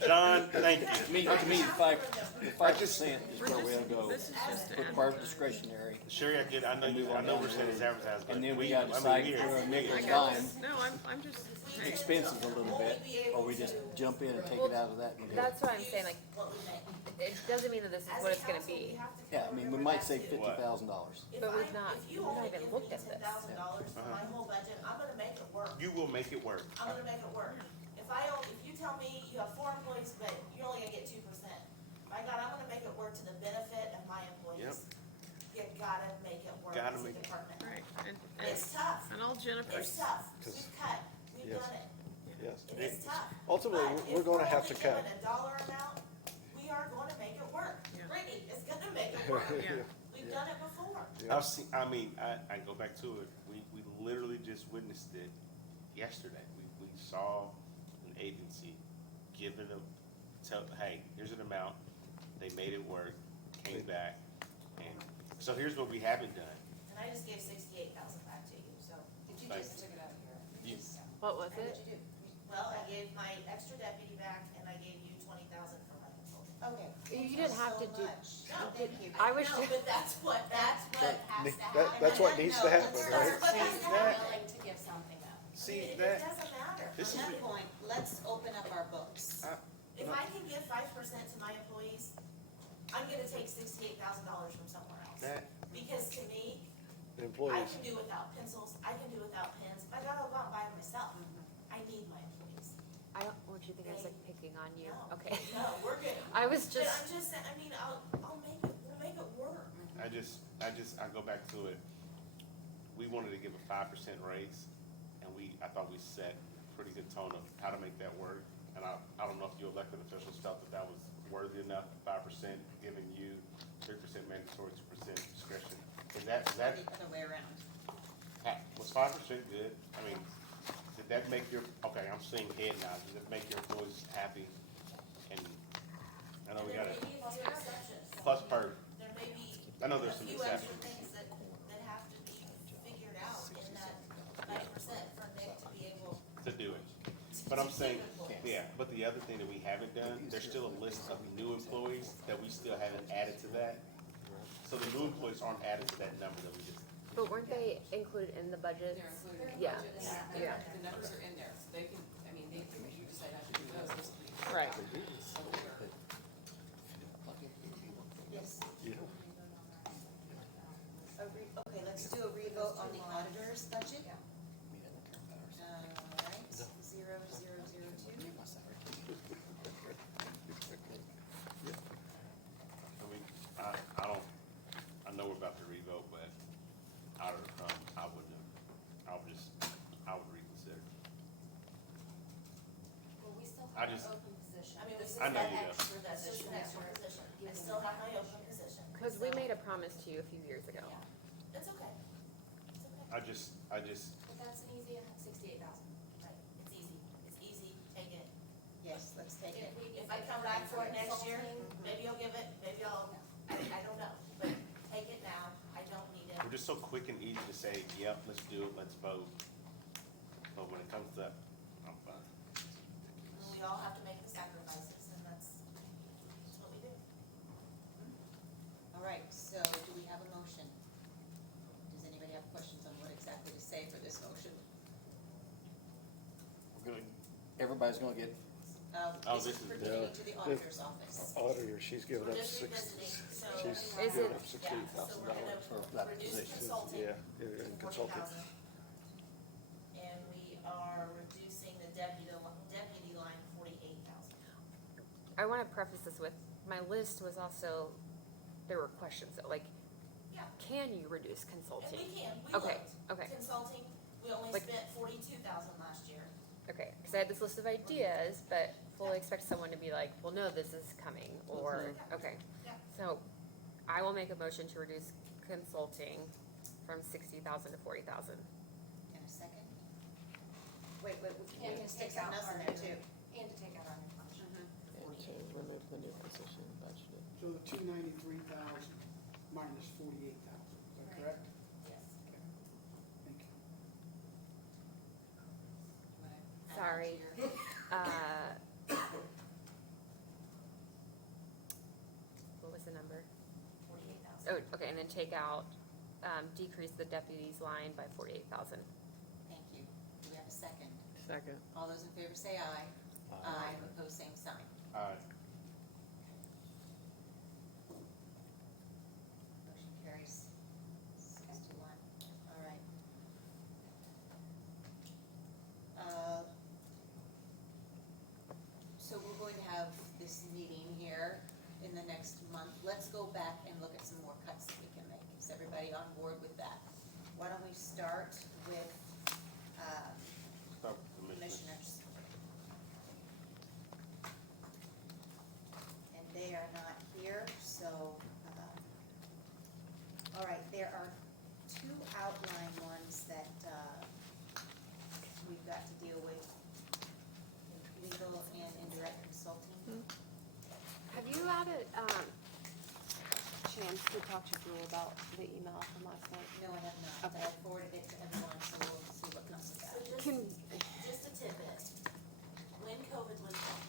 John, thank you. To me, the 5% is where we ought to go. This is just to Put part advertise. discretionary, Sure, I get, I know we're saying it's advertised, but and then we we, gotta decide if here. we're gonna make I a got dime this. No, I'm just, hey, expenses a little bit, or we just jump in and take it out of that and go. That's what I'm saying, like, What we make. it doesn't mean that this is As what a it's gonna council, we be. have to Yeah, I mean, we remember might that save too. $50,000. If But we've I'm- not- if you we've not only even give looked me at this. $10,000 for my whole budget, I'm gonna make it work. You will make it work. I'm gonna make it work. If you tell me you have 4 employees, but you're only gonna get 2%, by God, I'm gonna make it work to the benefit of my employees. You gotta make it work Gotta as a make it- department. right, and, It's tough, and all Jennifer's, it's tough, 'Cause- we've cut, we've Yes. done it, Yes. it's tough. Ultimately, But we're gonna have to If cut. we're only given a dollar amount, we are gonna make it work. Yeah. Brittany is gonna make it work. yeah, We've done it before. Yeah. I've seen, I go back to it, we literally just witnessed it yesterday. We saw an agency give it hey, here's an amount, they made it work, came back, and, so here's what we haven't done. And I just gave 68,000 back to you, so. Did you Thank just you. took it out of here? You- What was What it? did you do? Well, I gave my extra deputy back and I gave you 20,000 for my consultant. Okay. You didn't have to do, No, Thank you. I was No, just, but that's what has to happen. That's what needs to happen, let's- right? What has to happen. Willing to give something up. See, It that, doesn't matter. This From is that point, let's open up our books. If I can give 5% to my employees, I'm gonna take $68,000 from somewhere else. that, Because to me, The I employees, can do without pencils, I can do without pens, I gotta go out and buy them myself. I need my employees. I don't want you to think I was like picking on you, No. okay? No, we're good. I was But just, I'm just saying, I mean, we'll make it work. I go back to it, we wanted to give a 5% raise, and I thought we set a pretty good tone of how to make that work. And I don't know if you elected officials felt that was worthy enough, 5%, giving you 3% mandatory, 2% discretion. Is that, The other way around. was 5% good? I mean, did that make okay, I'm seeing head nods, did it make your employees happy? And I know we got There it, may be a few exceptions. plus per, There may be I know there's a some few extra exceptions. things that have to be figured out in that 5% for Nick to be able to do it. But I'm saying, yeah, but the other thing that we haven't done, there's still a list of new employees that we still haven't added to that. So the new employees aren't added to that number that we just, but weren't they included in the budget? They're included in the Yeah. budget, and Yeah. the numbers are in there, so they can, I mean, they can, if you decide not to do those, those will be. right. So we're- Yes. yeah. Okay, let's do a revote on the auditor's budget. Yeah. All right, 0002. I know we're about to revote, but out of the I would reconsider. Well, we still I have just- an open position. I mean, This is I know that you do. extra That's just an extra position. I still have my open position. Cause we made a promise to you a few years ago. Yeah, it's okay. It's okay. I just, But that's an easy 68,000. Right, it's easy, take it. Yes, let's take it. If I come back for it next year, maybe I'll give it, maybe I don't know, but take it now, I don't need it. we're just so quick and easy to say, yep, let's do it, let's vote. But when it comes to, I'm fine. We all have to make the sacrifices, and that's what we do. All right, so do we have a motion? Does anybody have questions on what exactly to say for this motion? everybody's gonna get, Oh, This is this is- pertaining to the auditor's office. Auditor, she's giving We're up just six, revisiting, so. she's Is giving it- up $68,000. Yeah, so we're gonna for that reduce position. consulting. Yeah, in to consulting. 40,000. And we are reducing the deputy line 48,000. I wanna preface this with, my list was also, there were questions, that, like, Yeah. can you reduce And consulting? we can, we Okay, looked. okay. Consulting, we only Like- spent 42,000 last year. Okay, cause I had this list of ideas, but fully expect someone to be like, well, no, this is coming, or, okay. Yeah. So, I will make a motion to reduce consulting from 60,000 to 40,000. In a second. Wait, we And can to stick take out something else in our there new- too. And to take out our new function. And to remove the new position budgeted. So the 293,000 minus 48,000, is that Right. correct? Yes. Thank you. Sorry. What was the number? 48,000. Oh, okay, and then take out, decrease the deputies line by 48,000. Thank you. Do we have a second? Second. All those in favor say aye. Aye. Opposed, same sign. Aye. Motion carries 6-1. All right. So we're going to have this meeting here in the next month. Let's go back and look at some more cuts that we can make. Is everybody on board with that? Why don't we start with Start with commissioners. commissioners? And they are not here, so, all right, there are two outline ones that, we've got to deal with. Legal and indirect consulting. Have you had a, chance to talk to Jewel about the email from last night? No, I have not. Okay. I forwarded it to everyone, so we'll see what comes of So that. just a tidbit, when COVID was done,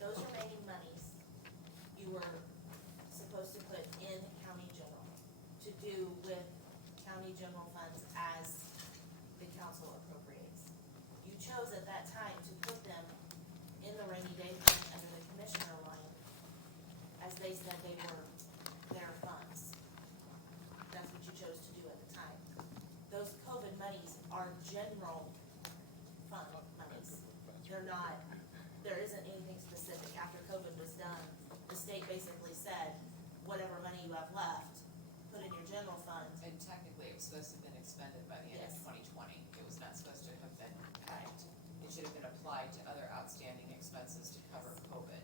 those remaining monies, you were supposed to put in county general to do with county general funds as the council appropriates. You chose at that time to put them in the rainy day fund under the commissioner line, as they said they were their funds. That's what you chose to do at the time. Those COVID monies are general fund monies. They're not, there isn't anything specific. After COVID was done, the state basically said, whatever money you have left, put in your general fund. And technically, it was supposed to have been expended by the end of Yes. 2020. It was not supposed to have been paid. It should have been applied to other outstanding expenses to cover COVID.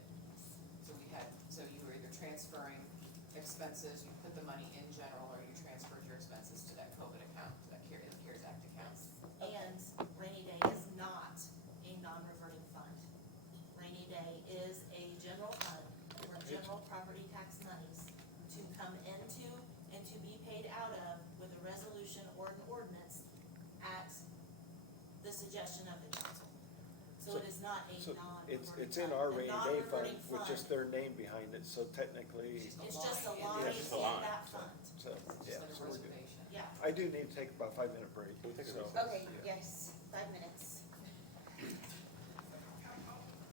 So you were either transferring expenses, you put the money in general, or you transferred your expenses to that COVID account, to that CARES Act account. And rainy day is not a non-reverting fund. Rainy day is a general fund for general property tax monies to come into and to be paid out of with a resolution or an ordinance at the suggestion of the council. So it is not a So non-reverting fund. it's in our A rainy day fund non-reverting with just their name behind it, so technically, It's just a line. line Yeah, it's just a in line. that fund. so, Just yeah, like a so we're good. reservation. Yeah. I do need to take about a 5-minute break, Can we take a so. recess? Okay,